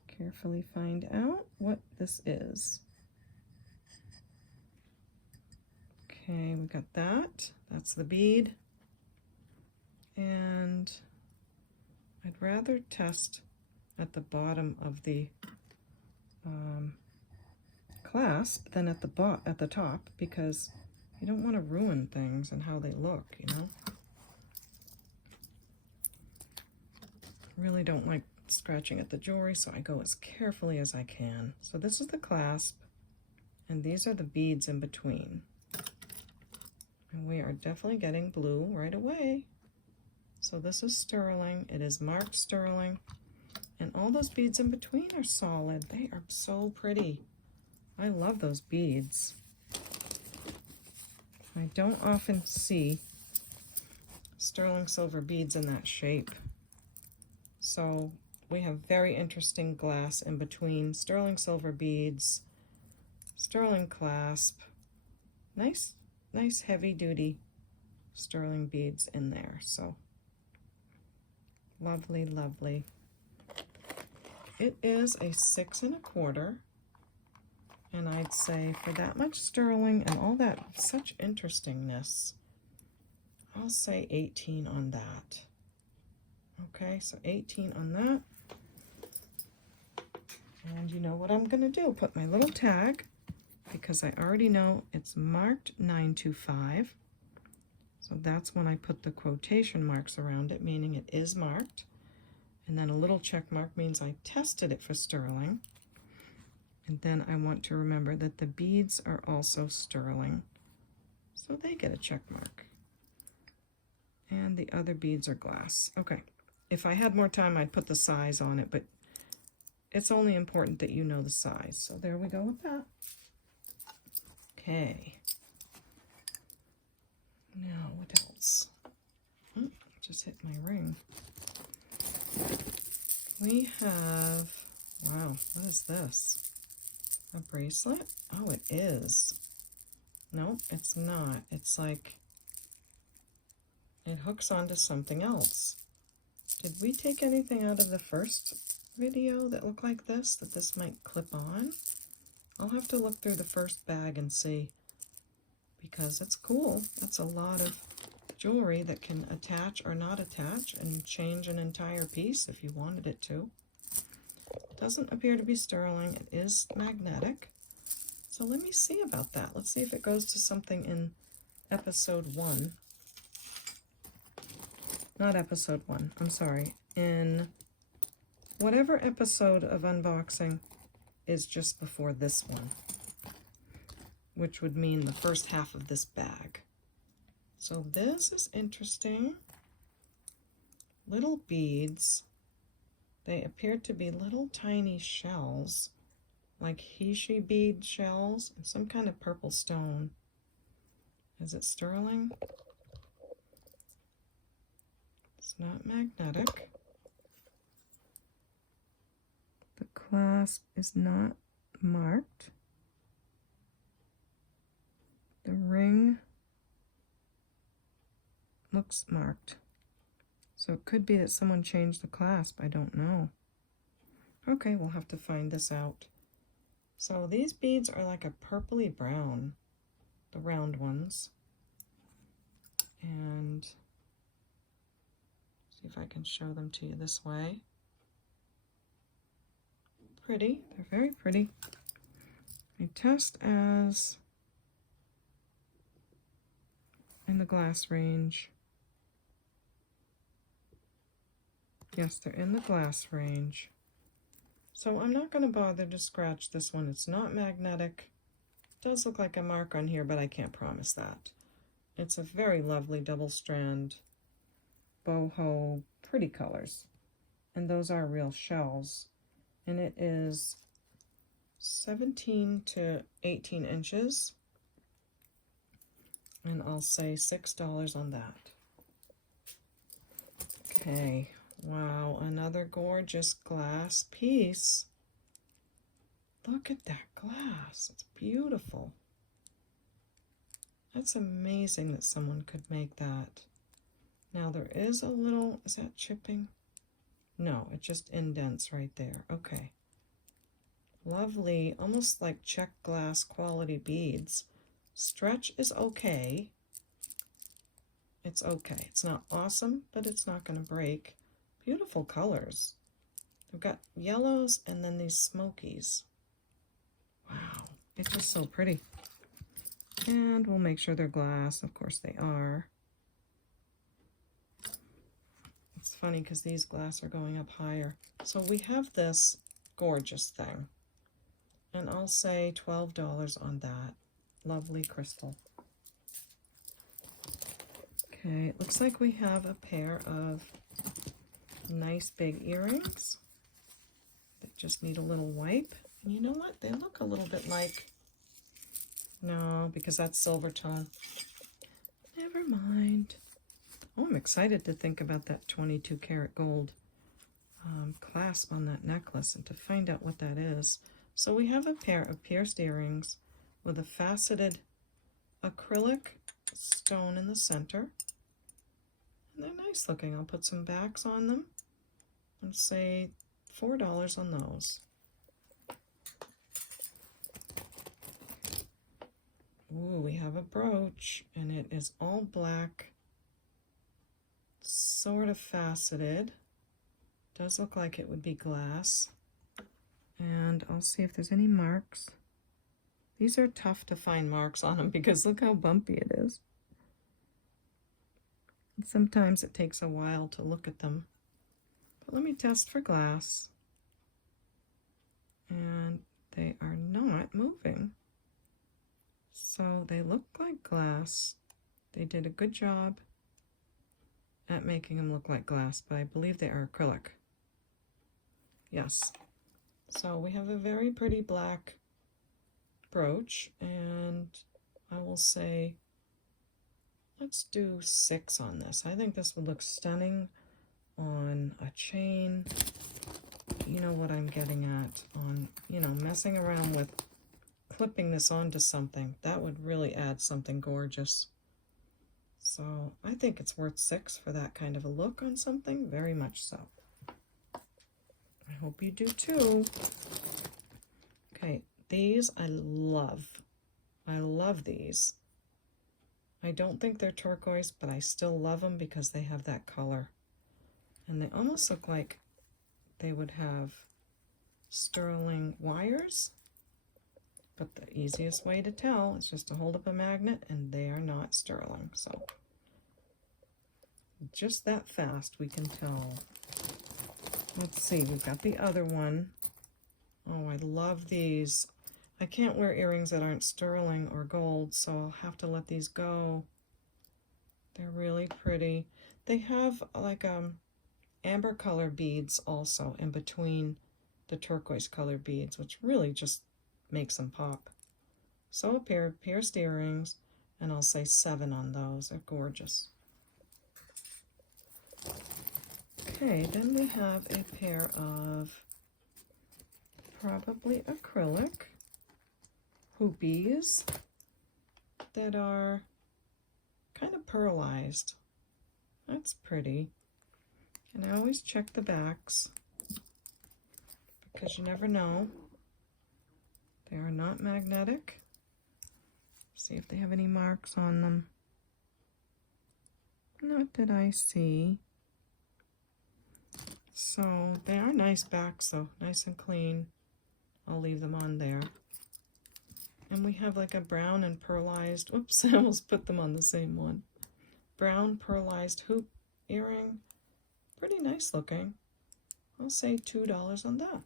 carefully find out what this is. Okay, we got that. That's the bead. And I'd rather test at the bottom of the clasp than at the top, because you don't want to ruin things and how they look, you know. Really don't like scratching at the jewelry, so I go as carefully as I can. So this is the clasp, and these are the beads in between. And we are definitely getting blue right away. So this is sterling. It is marked sterling. And all those beads in between are solid. They are so pretty. I love those beads. I don't often see sterling silver beads in that shape. So we have very interesting glass in between. Sterling silver beads, sterling clasp, nice heavy duty sterling beads in there. So lovely, lovely. It is a 6 1/4, and I'd say for that much sterling and all that such interestingness, I'll say 18 on that. Okay, so 18 on that. And you know what I'm going to do? Put my little tag, because I already know it's marked 925. So that's when I put the quotation marks around it, meaning it is marked. And then a little check mark means I tested it for sterling. And then I want to remember that the beads are also sterling, so they get a check mark. And the other beads are glass. Okay, if I had more time, I'd put the size on it, but it's only important that you know the size. So there we go with that. Okay. Now, what else? Oh, just hit my ring. We have, wow, what is this? A bracelet? Oh, it is. No, it's not. It's like, it hooks onto something else. Did we take anything out of the first video that looked like this, that this might clip on? I'll have to look through the first bag and see, because it's cool. That's a lot of jewelry that can attach or not attach and change an entire piece if you wanted it to. It doesn't appear to be sterling. It is magnetic. So let me see about that. Let's see if it goes to something in episode 1. Not episode 1, I'm sorry. In whatever episode of unboxing is just before this one, which would mean the first half of this bag. So this is interesting. Little beads. They appear to be little tiny shells, like he-she bead shells, and some kind of purple stone. Is it sterling? It's not magnetic. The clasp is not marked. The ring looks marked. So it could be that someone changed the clasp. I don't know. Okay, we'll have to find this out. So these beads are like a purpley brown, the round ones. And see if I can show them to you this way. Pretty. They're very pretty. They test as in the glass range. Yes, they're in the glass range. So I'm not going to bother to scratch this one. It's not magnetic. It does look like a mark on here, but I can't promise that. It's a very lovely double strand boho, pretty colors. And those are real shells. And it is 17 to 18 inches. And I'll say $6 on that. Okay. Wow, another gorgeous glass piece. Look at that glass. It's beautiful. That's amazing that someone could make that. Now there is a little, is that chipping? No, it just indents right there. Okay. Lovely, almost like check glass quality beads. Stretch is okay. It's okay. It's not awesome, but it's not going to break. Beautiful colors. They've got yellows and then these smokies. Wow, it's just so pretty. And we'll make sure they're glass. Of course they are. It's funny because these glass are going up higher. So we have this gorgeous thing. And I'll say $12 on that. Lovely crystal. Okay, it looks like we have a pair of nice big earrings that just need a little wipe. And you know what? They look a little bit like, no, because that's silver tone. Never mind. Oh, I'm excited to think about that 22 karat gold clasp on that necklace and to find out what that is. So we have a pair of pierced earrings with a faceted acrylic stone in the center. And they're nice looking. I'll put some backs on them and say $4 on those. Ooh, we have a brooch and it is all black, sort of faceted. Does look like it would be glass. And I'll see if there's any marks. These are tough to find marks on them because look how bumpy it is. And sometimes it takes a while to look at them. But let me test for glass. And they are not moving. So they look like glass. They did a good job at making them look like glass, but I believe they are acrylic. Yes. So we have a very pretty black brooch, and I will say, let's do 6 on this. I think this would look stunning on a chain. You know what I'm getting at, on, you know, messing around with clipping this onto something. That would really add something gorgeous. So I think it's worth $6 for that kind of a look on something, very much so. I hope you do too. Okay, these I love. I love these. I don't think they're turquoise, but I still love them because they have that color. And they almost look like they would have sterling wires. But the easiest way to tell is just to hold up a magnet, and they are not sterling. So just that fast we can tell. Let's see, we've got the other one. Oh, I love these. I can't wear earrings that aren't sterling or gold, so I'll have to let these go. They're really pretty. They have like amber color beads also in between the turquoise color beads, which really just makes them pop. So a pair of pierced earrings, and I'll say 7 on those. They're gorgeous. Okay, then we have a pair of probably acrylic hoopies that are kind of pearlized. That's pretty. And I always check the backs because you never know. They are not magnetic. See if they have any marks on them. Not that I see. So they are nice backs though, nice and clean. I'll leave them on there. And we have like a brown and pearlized, oops, I almost put them on the same one. Brown pearlized hoop earring. Pretty nice looking. I'll say $2 on that.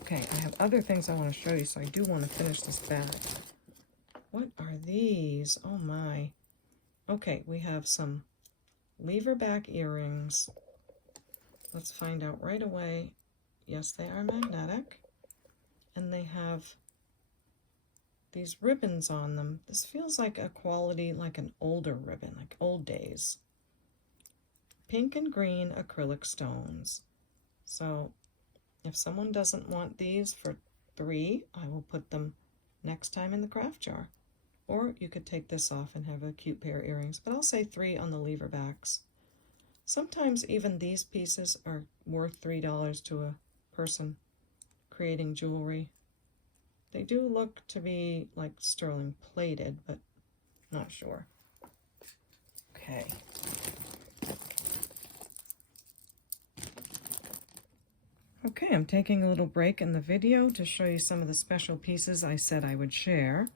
Okay, I have other things I want to show you, so I do want to finish this bag. What are these? Oh my. Okay, we have some lever back earrings. Let's find out right away. Yes, they are magnetic. And they have these ribbons on them. This feels like a quality, like an older ribbon, like old days. Pink and green acrylic stones. So if someone doesn't want these for $3, I will put them next time in the craft jar. Or you could take this off and have a cute pair of earrings, but I'll say $3 on the lever backs. Sometimes even these pieces are worth $3 to a person creating jewelry. They do look to be like sterling plated, but not sure. Okay. Okay, I'm taking a little break in the video to show you some of the special pieces I said I would share.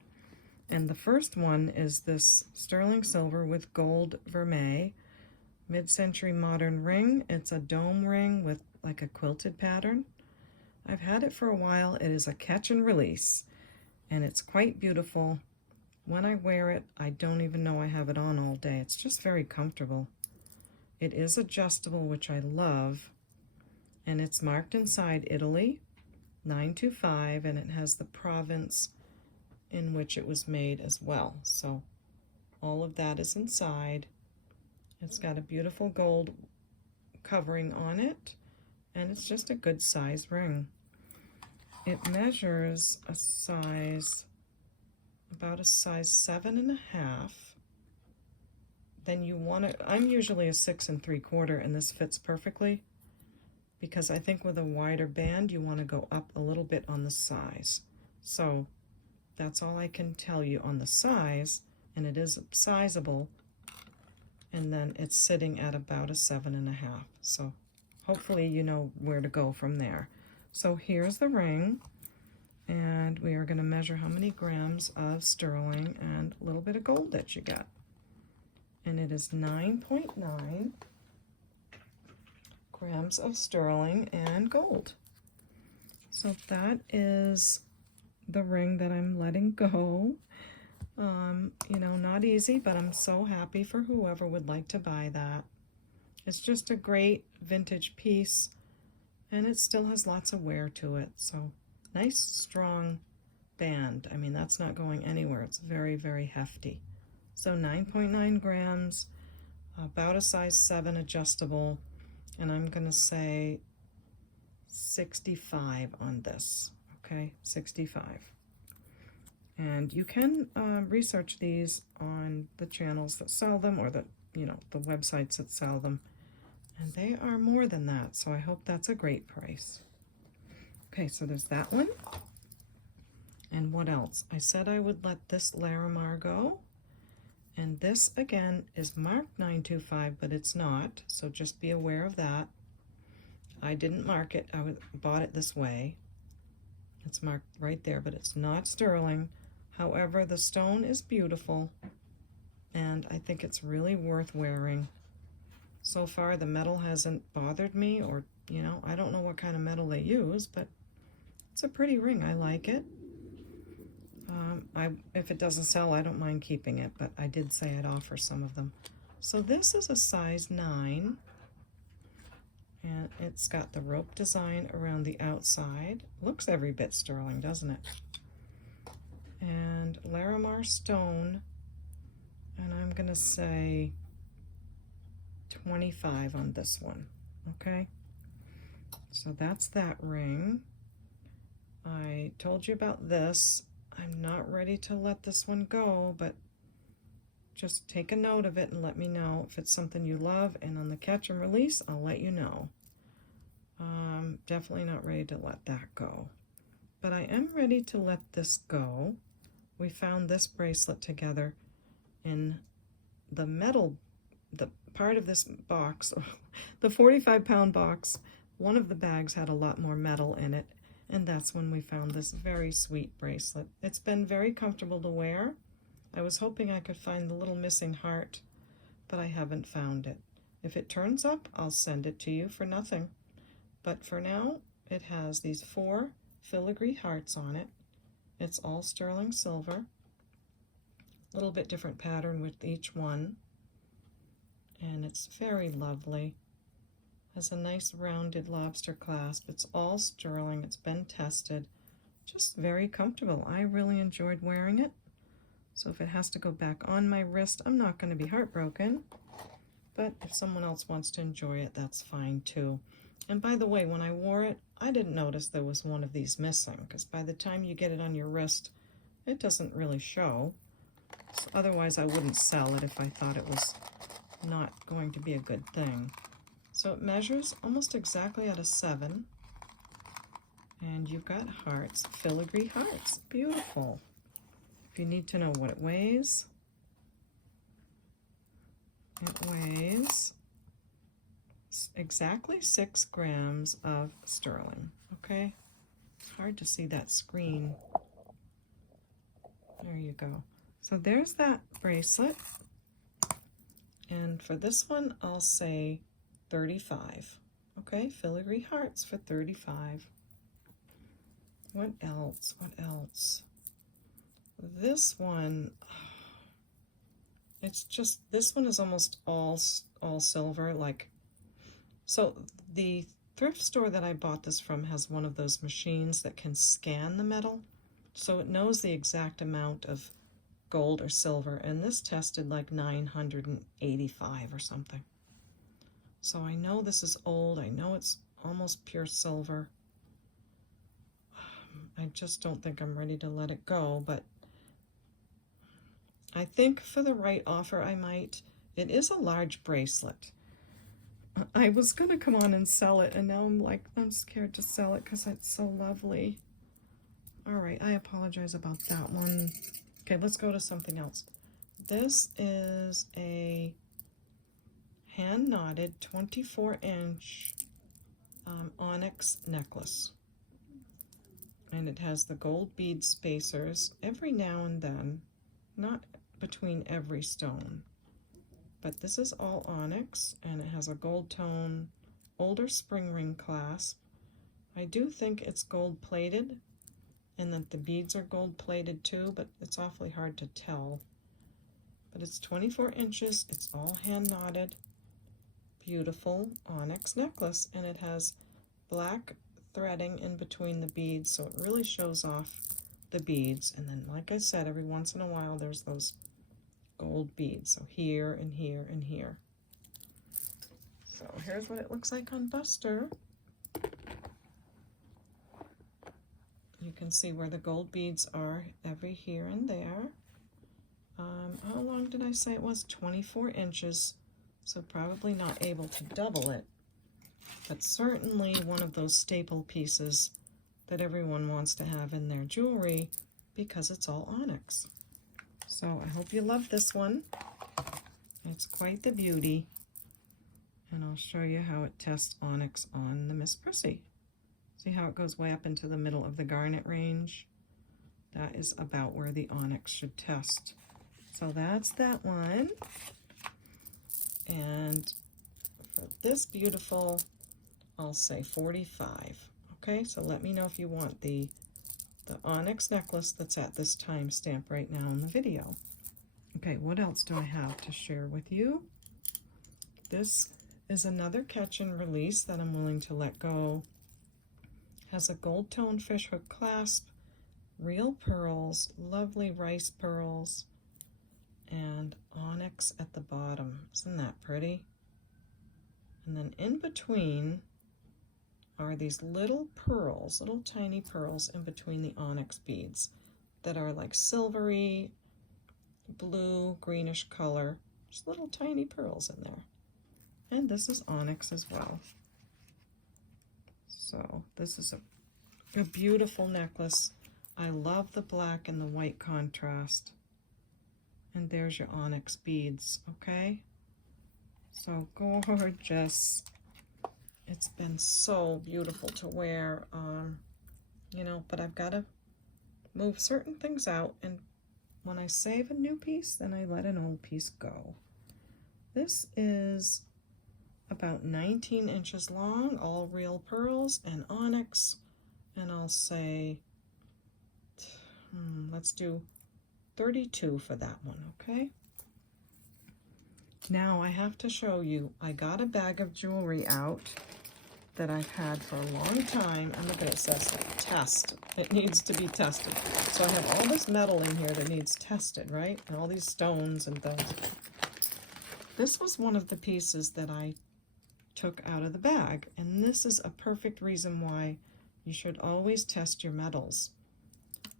And the first one is this sterling silver with gold vermeil mid-century modern ring. It's a dome ring with like a quilted pattern. I've had it for a while. It is a catch and release, and it's quite beautiful. When I wear it, I don't even know I have it on all day. It's just very comfortable. It is adjustable, which I love, and it's marked inside Italy, 925, and it has the province in which it was made as well. So all of that is inside. It's got a beautiful gold covering on it, and it's just a good size ring. It measures a size, about a size 7.5. Then you want to, I'm usually a 6 3/4, and this fits perfectly because I think with a wider band you want to go up a little bit on the size. So that's all I can tell you on the size, and it is sizable, and then it's sitting at about a 7.5. So hopefully you know where to go from there. So here's the ring, and we are going to measure how many grams of sterling and a little bit of gold that you got. And it is 9.9 grams of sterling and gold. So that is the ring that I'm letting go. You know, not easy, but I'm so happy for whoever would like to buy that. It's just a great vintage piece, and it still has lots of wear to it. So nice, strong band. I mean, that's not going anywhere. It's very, very hefty. So 9.9 grams, about a size 7 adjustable, and I'm going to say 65 on this. Okay, 65. And you can research these on the channels that sell them, or the, you know, the websites that sell them. And they are more than that, so I hope that's a great price. Okay, so there's that one. And what else? I said I would let this Larimar go. And this, again, is marked 925, but it's not, so just be aware of that. I didn't mark it. I bought it this way. It's marked right there, but it's not sterling. However, the stone is beautiful, and I think it's really worth wearing. So far, the metal hasn't bothered me, or, you know, I don't know what kind of metal they use, but it's a pretty ring. I like it. If it doesn't sell, I don't mind keeping it, but I did say I'd offer some of them. So this is a size 9, and it's got the rope design around the outside. Looks every bit sterling, doesn't it? And Larimar stone, and I'm gonna say 25 on this one, okay? So that's that ring. I told you about this. I'm not ready to let this one go, but just take a note of it and let me know if it's something you love, and on the catch and release, I'll let you know. Definitely not ready to let that go, but I am ready to let this go. We found this bracelet together in the metal, the part of this box, the 45-pound box. One of the bags had a lot more metal in it, and that's when we found this very sweet bracelet. It's been very comfortable to wear. I was hoping I could find the little missing heart, but I haven't found it. If it turns up, I'll send it to you for nothing. But for now, it has these 4 filigree hearts on it. It's all sterling silver. A little bit different pattern with each one. And it's very lovely. Has a nice rounded lobster clasp. It's all sterling. It's been tested. Just very comfortable. I really enjoyed wearing it. So if it has to go back on my wrist, I'm not going to be heartbroken. But if someone else wants to enjoy it, that's fine too. And by the way, when I wore it, I didn't notice there was one of these missing, because by the time you get it on your wrist, it doesn't really show. So otherwise, I wouldn't sell it if I thought it was not going to be a good thing. So it measures almost exactly at a 7. And you've got hearts, filigree hearts. Beautiful. If you need to know what it weighs exactly 6 grams of sterling. Okay? Hard to see that screen. There you go. So there's that bracelet. And for this one, I'll say 35. Okay, filigree hearts for 35. What else? What else? This one, it's just, this one is almost all silver. Like, so the thrift store that I bought this from has one of those machines that can scan the metal, so it knows the exact amount of gold or silver, and this tested like 985 or something. So I know this is old. I know it's almost pure silver. I just don't think I'm ready to let it go, but I think for the right offer I might. It is a large bracelet. I was going to come on and sell it, and now I'm scared to sell it because it's so lovely. All right, I apologize about that one. Okay, let's go to something else. This is a hand-knotted 24-inch onyx necklace. And it has the gold bead spacers every now and then, not between every stone. But this is all onyx, and it has a gold tone, older spring ring clasp. I do think it's gold plated, and that the beads are gold plated too, but it's awfully hard to tell. But it's 24 inches, it's all hand knotted, beautiful onyx necklace, and it has black threading in between the beads, so it really shows off the beads. And then, like I said, every once in a while there's those gold beads, so here and here and here. So here's what it looks like on Buster. You can see where the gold beads are every here and there. How long did I say it was? 24 inches, so probably not able to double it, but certainly one of those staple pieces that everyone wants to have in their jewelry because it's all onyx. So I hope you love this one. It's quite the beauty. And I'll show you how it tests onyx on the Miss Prissy. See how it goes way up into the middle of the garnet range? That is about where the onyx should test. So that's that one. And for this beautiful, I'll say 45. Okay, so let me know if you want the onyx necklace that's at this timestamp right now in the video. Okay, what else do I have to share with you? This is another catch and release that I'm willing to let go. Has a gold tone fishhook clasp, real pearls, lovely rice pearls, and onyx at the bottom. Isn't that pretty? And then in between are these little pearls, little tiny pearls in between the onyx beads that are like silvery, blue, greenish color. Just little tiny pearls in there. And this is onyx as well. So this is a beautiful necklace. I love the black and the white contrast. And there's your onyx beads, okay? So gorgeous. It's been so beautiful to wear, you know, but I've got to move certain things out, and when I save a new piece, then I let an old piece go. This is about 19 inches long, all real pearls and onyx, and I'll say, let's do 32 for that one, okay? Now I have to show you, I got a bag of jewelry out that I've had for a long time, and look at it, it says test. It needs to be tested. So I have all this metal in here that needs tested, right? And all these stones and things. This was one of the pieces that I took out of the bag, and this is a perfect reason why you should always test your metals.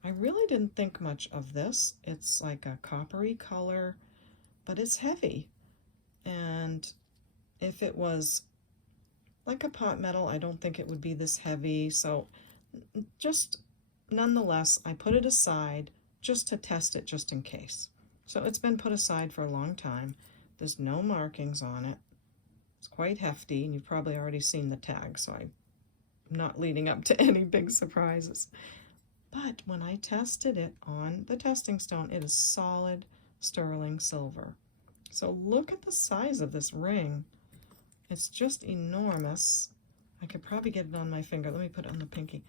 I really didn't think much of this. It's like a coppery color, but it's heavy. And if it was like a pot metal, I don't think it would be this heavy. So just nonetheless, I put it aside just to test it just in case. So it's been put aside for a long time. There's no markings on it. It's quite hefty, and you've probably already seen the tag, so I'm not leading up to any big surprises. But when I tested it on the testing stone, it is solid sterling silver. So look at the size of this ring. It's just enormous. I could probably get it on my finger. Let me put it on the pinky.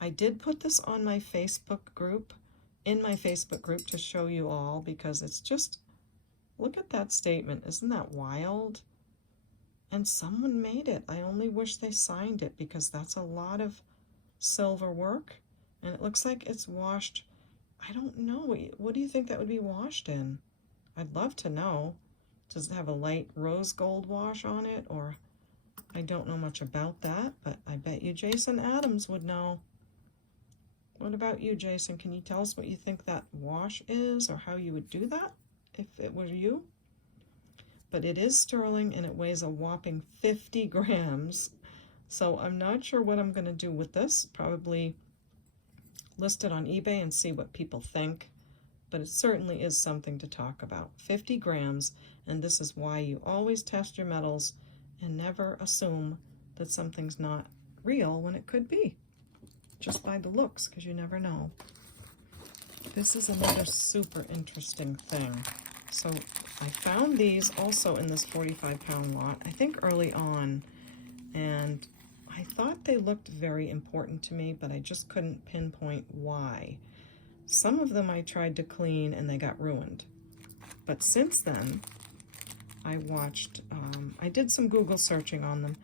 I did put this on my Facebook group, to show you all, because it's just, look at that statement. Isn't that wild? And someone made it. I only wish they signed it, because that's a lot of silver work. And it looks like it's washed. I don't know. What do you think that would be washed in? I'd love to know. Does it have a light rose gold wash on it? Or I don't know much about that, but I bet you Jason Adams would know. What about you, Jason? Can you tell us what you think that wash is, or how you would do that if it were you? But it is sterling, and it weighs a whopping 50 grams. So I'm not sure what I'm going to do with this. Probably list it on eBay and see what people think. But it certainly is something to talk about. 50 grams, and this is why you always test your metals and never assume that something's not real when it could be, just by the looks, because you never know. This is another super interesting thing. So I found these also in this 45-pound lot, I think early on, and I thought they looked very important to me, but I just couldn't pinpoint why. Some of them I tried to clean and they got ruined. But since then, I watched, I did some Google searching on them,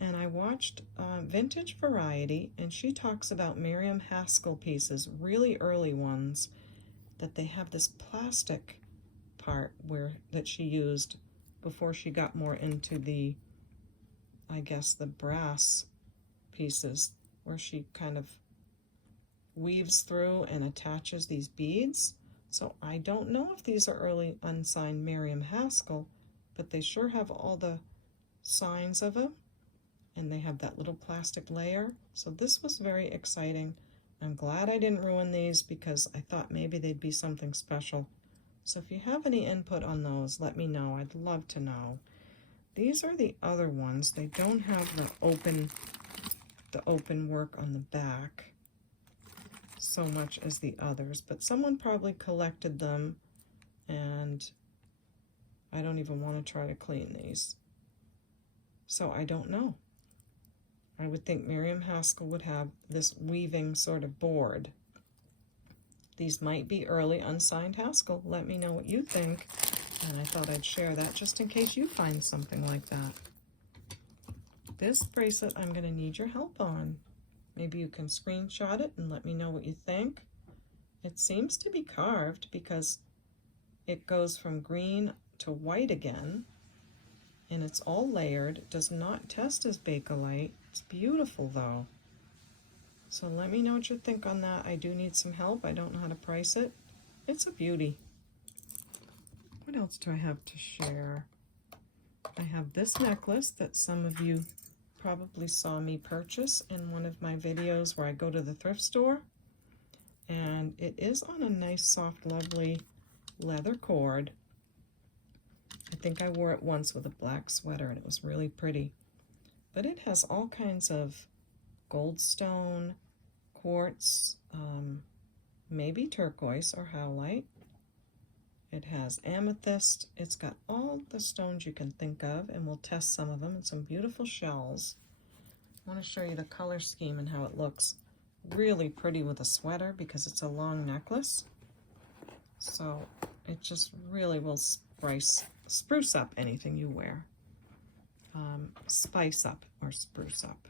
and I watched Vintage Variety, and she talks about Miriam Haskell pieces, really early ones, that they have this plastic part that she used before she got more into the, I guess, the brass pieces, where she kind of weaves through and attaches these beads. So I don't know if these are early unsigned Miriam Haskell, but they sure have all the signs of them, and they have that little plastic layer. So this was very exciting. I'm glad I didn't ruin these because I thought maybe they'd be something special. So if you have any input on those, let me know. I'd love to know. These are the other ones. They don't have the open work on the back so much as the others, but someone probably collected them, and I don't even want to try to clean these. So I don't know. I would think Miriam Haskell would have this weaving sort of board. These might be early unsigned Haskell. Let me know what you think. And I thought I'd share that just in case you find something like that. This bracelet I'm going to need your help on. Maybe you can screenshot it and let me know what you think. It seems to be carved because it goes from green to white again. And it's all layered. It does not test as Bakelite. It's beautiful though. So let me know what you think on that. I do need some help. I don't know how to price it. It's a beauty. What else do I have to share? I have this necklace that some of you probably saw me purchase in one of my videos where I go to the thrift store. And it is on a nice, soft, lovely leather cord. I think I wore it once with a black sweater and it was really pretty. But it has all kinds of goldstone, quartz, maybe turquoise or howlite. It has amethyst. It's got all the stones you can think of, and we'll test some of them and some beautiful shells. I want to show you the color scheme and how it looks. Really pretty with a sweater because it's a long necklace. So it just really will spruce up anything you wear. Spice up or spruce up.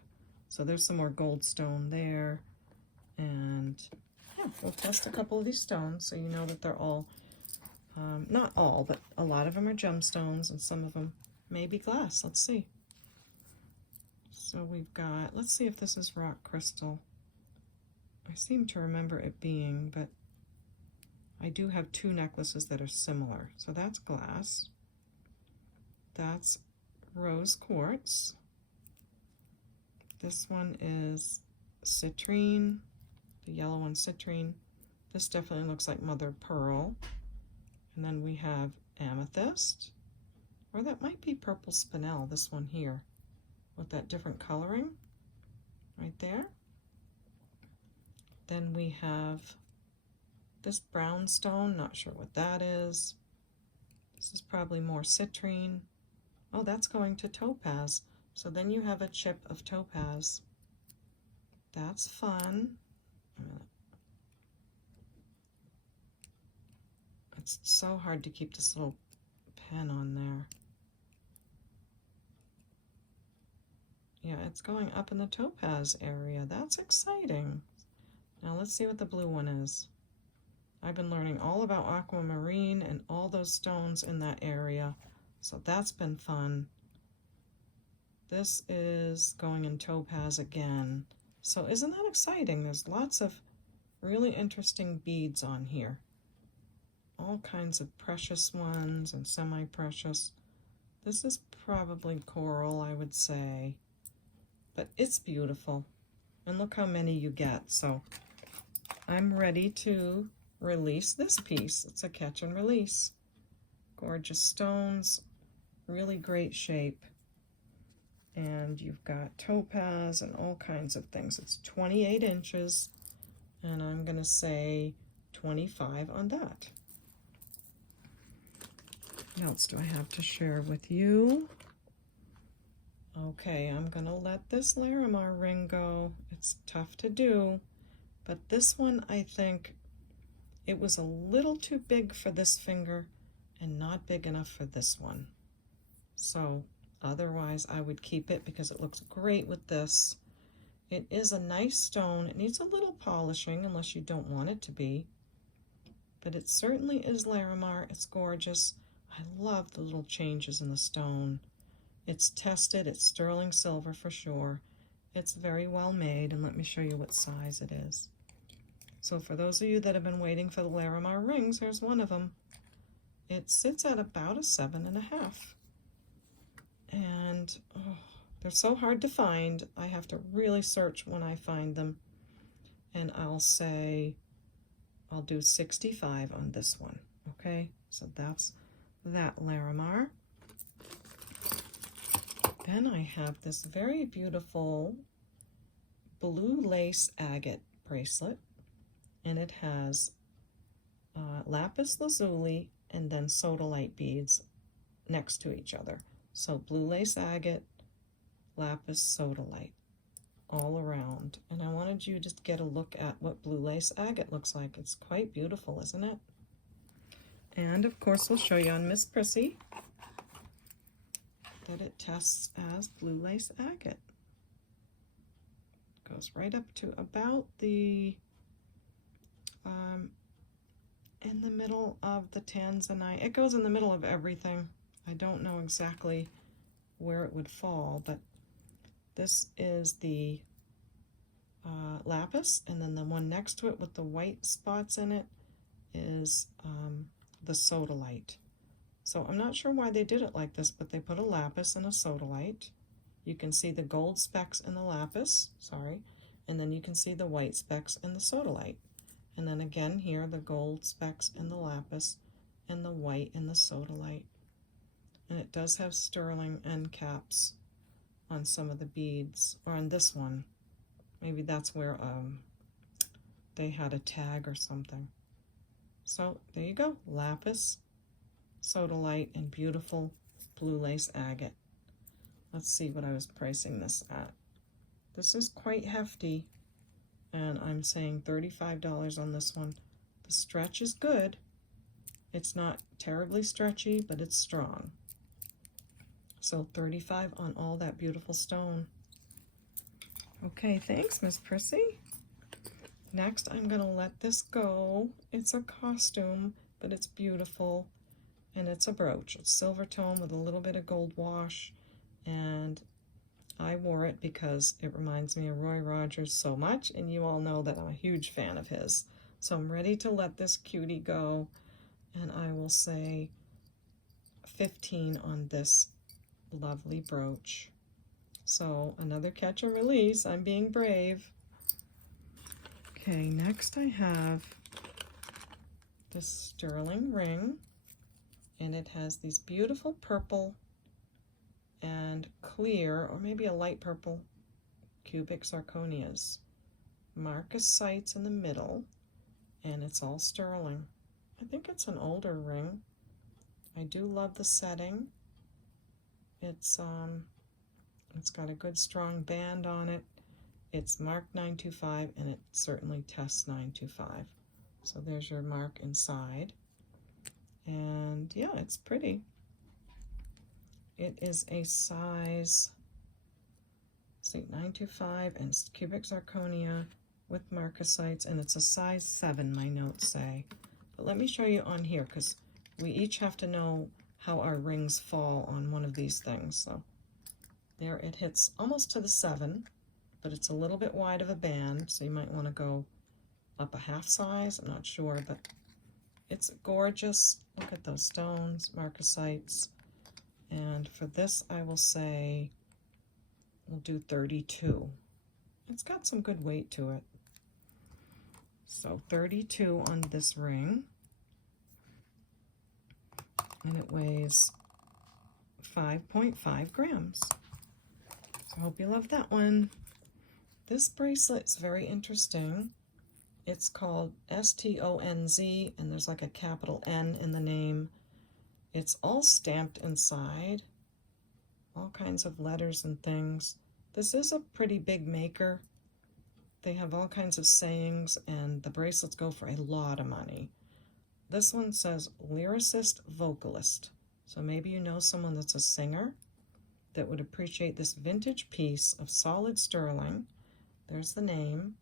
So there's some more goldstone there. And yeah, we'll test a couple of these stones so you know that they're all, not all, but a lot of them are gemstones and some of them may be glass. Let's see. So we've got, let's see if this is rock crystal. I seem to remember it being, but I do have two necklaces that are similar. So that's glass. That's rose quartz. This one is citrine, the yellow one citrine. This definitely looks like mother of pearl. And then we have amethyst, or that might be purple spinel, this one here, with that different coloring right there. Then we have this brown stone, not sure what that is. This is probably more citrine. Oh, that's going to topaz. So then you have a chip of topaz. That's fun. It's so hard to keep this little pen on there. Yeah, it's going up in the topaz area. That's exciting. Now let's see what the blue one is. I've been learning all about aquamarine and all those stones in that area. So that's been fun. This is going in topaz again. So isn't that exciting? There's lots of really interesting beads on here. All kinds of precious ones and semi-precious. This is probably coral, I would say. But it's beautiful. And look how many you get. So I'm ready to release this piece. It's a catch and release. Gorgeous stones. Really great shape. And you've got topaz and all kinds of things. It's 28 inches, and I'm going to say 25 on that. What else do I have to share with you? Okay, I'm going to let this Larimar ring go. It's tough to do, but this one, I think it was a little too big for this finger and not big enough for this one. So otherwise, I would keep it because it looks great with this. It is a nice stone. It needs a little polishing unless you don't want it to be. But it certainly is Larimar. It's gorgeous. I love the little changes in the stone. It's tested. It's sterling silver for sure. It's very well made. And let me show you what size it is. So for those of you that have been waiting for the Larimar rings, here's one of them. It sits at about a 7.5. And oh, they're so hard to find. I have to really search when I find them. And I'll say, I'll do 65 on this one. Okay, so that's that Larimar. Then I have this very beautiful blue lace agate bracelet, and it has lapis lazuli and then sodalite beads next to each other. So blue lace agate, lapis sodalite all around. And I wanted you to get a look at what blue lace agate looks like. It's quite beautiful, isn't it? And of course we'll show you on Miss Prissy that it tests as blue lace agate. Goes right up to about the in the middle of the tanzanite. It goes in the middle of everything. I don't know exactly where it would fall, but this is the lapis, and then the one next to it with the white spots in it is the sodalite. So I'm not sure why they did it like this, but they put a lapis and a sodalite. You can see the gold specks in the lapis, sorry, and then you can see the white specks in the sodalite. And then again here, the gold specks in the lapis and the white in the sodalite. And it does have sterling end caps on some of the beads, or on this one. Maybe that's where they had a tag or something. So there you go, lapis, sodalite, and beautiful blue lace agate. Let's see what I was pricing this at. This is quite hefty, and I'm saying $35 on this one. The stretch is good. It's not terribly stretchy, but it's strong. So $35 on all that beautiful stone. Okay, thanks, Miss Prissy. Next, I'm gonna let this go. It's a costume, but it's beautiful, and it's a brooch. It's silver tone with a little bit of gold wash, and I wore it because it reminds me of Roy Rogers so much, and you all know that I'm a huge fan of his. So I'm ready to let this cutie go, and I will say 15 on this lovely brooch. So another catch and release. I'm being brave. Okay, next I have this sterling ring, and it has these beautiful purple and clear, or maybe a light purple, cubic zirconias. Marcasites in the middle, and it's all sterling. I think it's an older ring. I do love the setting. It's got a good strong band on it. It's marked 925, and it certainly tests 925. So there's your mark inside. And yeah, it's pretty. It is a size, let's see, 925 and cubic zirconia with marcasites, and it's a size 7, my notes say. But let me show you on here, because we each have to know how our rings fall on one of these things. So there it hits almost to the 7, but it's a little bit wide of a band, so you might want to go up a half size. I'm not sure, but it's gorgeous. Look at those stones, marcasites. And for this, I will say we'll do 32. It's got some good weight to it. So 32 on this ring. And it weighs 5.5 grams. So I hope you love that one. This bracelet is very interesting. It's called STONZ, and there's like a capital N in the name. It's all stamped inside, all kinds of letters and things. This is a pretty big maker. They have all kinds of sayings, and the bracelets go for a lot of money. This one says lyricist vocalist. So maybe you know someone that's a singer that would appreciate this vintage piece of solid sterling. There's the name,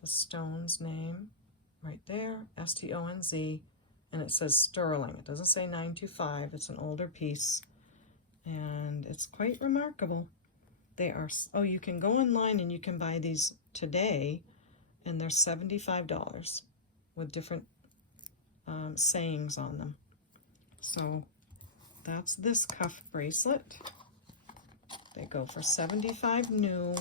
the stone's name right there, STONZ. And it says sterling. It doesn't say 925. It's an older piece, and it's quite remarkable. They are, oh, you can go online and you can buy these today, and they're $75 with different sayings on them. So that's this cuff bracelet. They go for $75 new.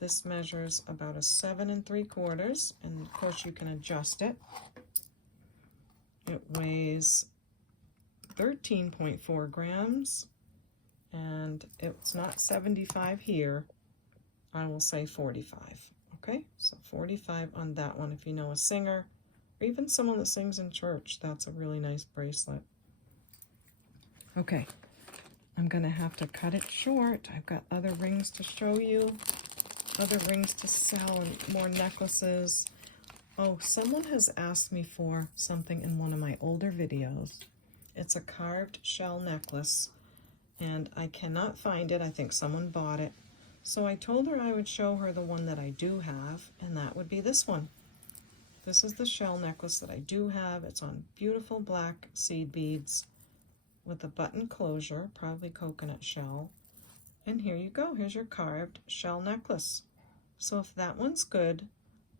This measures about a 7 3/4, and of course you can adjust it. It weighs 13.4 grams, and it's not 75 here. I will say 45. Okay, so 45 on that one. If you know a singer, or even someone that sings in church, that's a really nice bracelet. Okay, I'm gonna have to cut it short. I've got other rings to show you, other rings to sell, and more necklaces. Oh, someone has asked me for something in one of my older videos. It's a carved shell necklace, and I cannot find it. I think someone bought it. So I told her I would show her the one that I do have, and that would be this one. This is the shell necklace that I do have. It's on beautiful black seed beads with a button closure, probably coconut shell. And here you go. Here's your carved shell necklace. So if that one's good,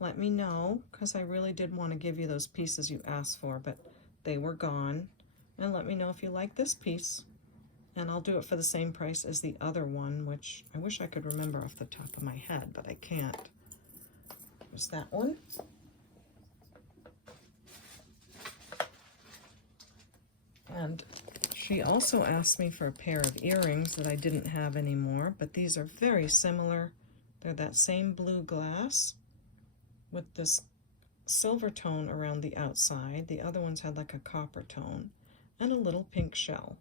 let me know, because I really did want to give you those pieces you asked for, but they were gone. And let me know if you like this piece. And I'll do it for the same price as the other one, which I wish I could remember off the top of my head, but I can't. There's that one. And she also asked me for a pair of earrings that I didn't have anymore, but these are very similar. They're that same blue glass with this silver tone around the outside. The other ones had like a copper tone and a little pink shell.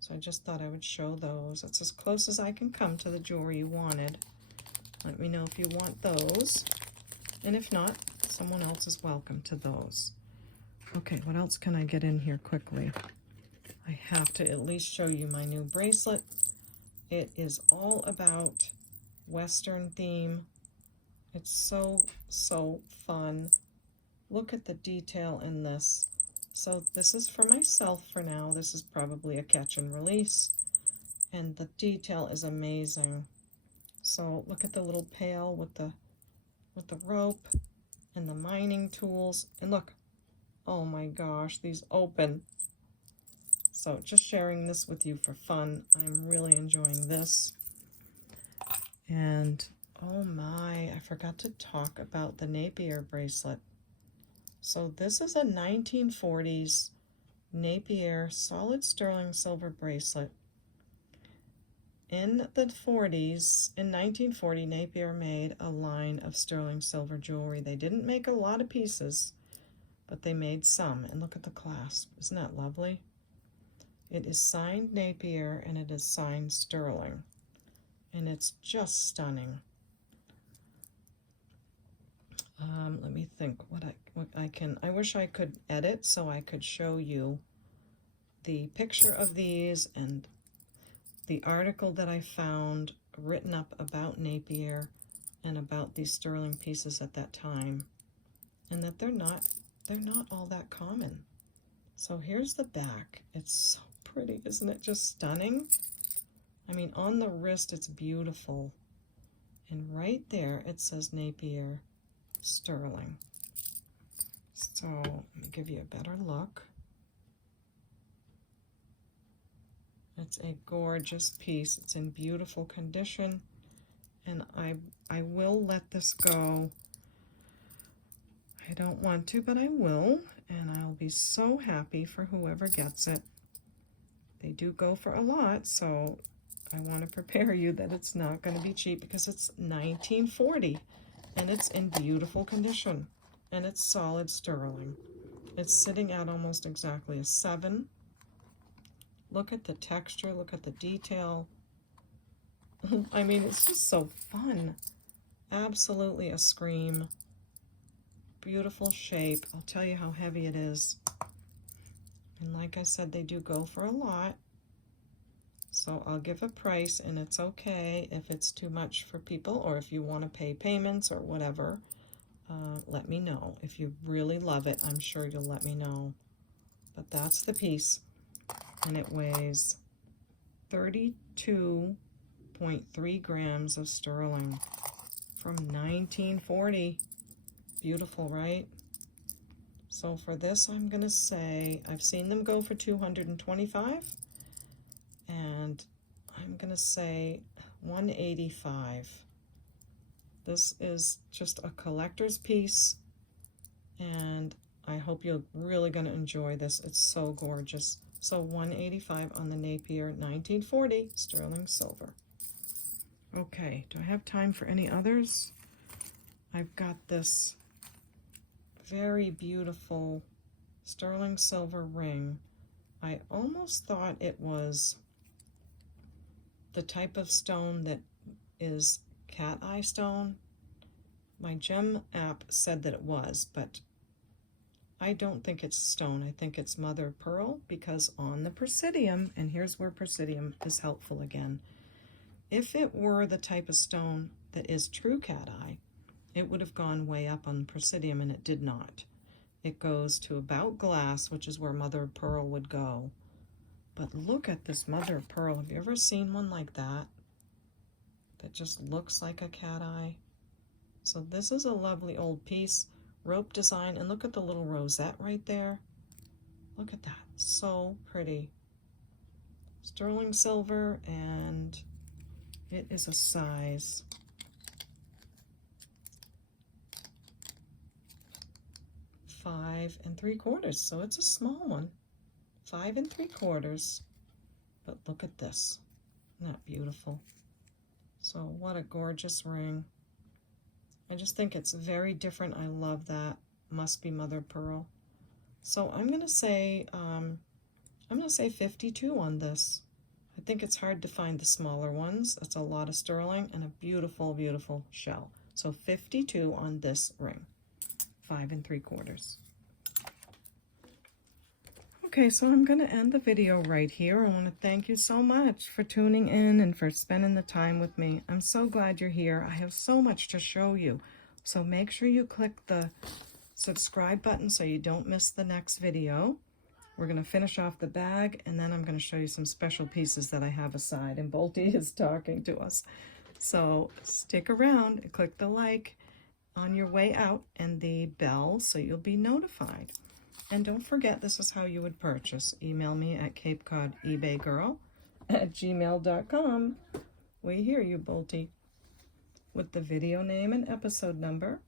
So I just thought I would show those. That's as close as I can come to the jewelry you wanted. Let me know if you want those. And if not, someone else is welcome to those. Okay, what else can I get in here quickly? I have to at least show you my new bracelet. It is all about Western theme. It's so, so fun. Look at the detail in this. So this is for myself for now. This is probably a catch and release. And the detail is amazing. So look at the little pail with the rope and the mining tools. And look, oh my gosh, these open. So just sharing this with you for fun. I'm really enjoying this. And oh my, I forgot to talk about the Napier bracelet. So this is a 1940s Napier solid sterling silver bracelet. In the 40s, in 1940, Napier made a line of sterling silver jewelry. They didn't make a lot of pieces, but they made some. And look at the clasp. Isn't that lovely? It is signed Napier and it is signed sterling. And it's just stunning. Let me think what I can. I wish I could edit so I could show you the picture of these and the article that I found written up about Napier and about these sterling pieces at that time, and that they're not all that common. So here's the back. It's so pretty, isn't it? Just stunning. I mean, on the wrist it's beautiful, and right there it says Napier sterling. So let me give you a better look. It's a gorgeous piece. It's in beautiful condition, and I will let this go. I don't want to, but I will, and I'll be so happy for whoever gets it. They do go for a lot, so I want to prepare you that it's not going to be cheap, because it's 1940 and it's in beautiful condition and it's solid sterling. It's sitting at almost exactly a 7. Look at the texture, look at the detail. I mean, it's just so fun. Absolutely a scream. Beautiful shape. I'll tell you how heavy it is. And like I said, they do go for a lot. So I'll give a price, and it's okay if it's too much for people, or if you want to pay payments or whatever. Let me know. If you really love it, I'm sure you'll let me know. But that's the piece. And it weighs 32.3 grams of sterling from 1940. Beautiful, right? So for this, I'm going to say, I've seen them go for $225, and I'm going to say $185. This is just a collector's piece, and I hope you're really going to enjoy this. It's so gorgeous. So $185 on the Napier 1940 sterling silver. Okay, do I have time for any others? I've got this very beautiful sterling silver ring. I almost thought it was the type of stone that is cat eye stone. My gem app said that it was, but I don't think it's stone. I think it's mother of pearl, because on the Presidium, and here's where Presidium is helpful again, if it were the type of stone that is true cat eye, it would have gone way up on the Presidium, and it did not. It goes to about glass, which is where mother of pearl would go. But look at this mother of pearl. Have you ever seen one like that? That just looks like a cat eye. So this is a lovely old piece, rope design, and look at the little rosette right there. Look at that, so pretty. Sterling silver, and it is a size 5 3/4, so it's a small one, 5 3/4. But look at this, isn't that beautiful? So what a gorgeous ring. I just think it's very different. I love that. Must be mother of pearl. So I'm gonna say 52 on this. I think it's hard to find the smaller ones. That's a lot of sterling and a beautiful, beautiful shell. So 52 on this ring, 5 3/4. Okay, so I'm going to end the video right here. I want to thank you so much for tuning in and for spending the time with me. I'm so glad you're here. I have so much to show you. So make sure you click the subscribe button so you don't miss the next video. We're going to finish off the bag, and then I'm going to show you some special pieces that I have aside, and Bolty is talking to us. So stick around and click the like on your way out and the bell so you'll be notified. And don't forget, this is how you would purchase. Email me at CapeCodEbayGirl@gmail.com. We hear you, Bolty. With the video name and episode number,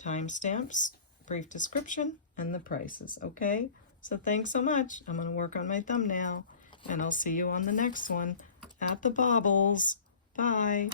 timestamps, brief description, and the prices, okay? So thanks so much. I'm going to work on my thumbnail, and I'll see you on the next one at the Baubles. Bye.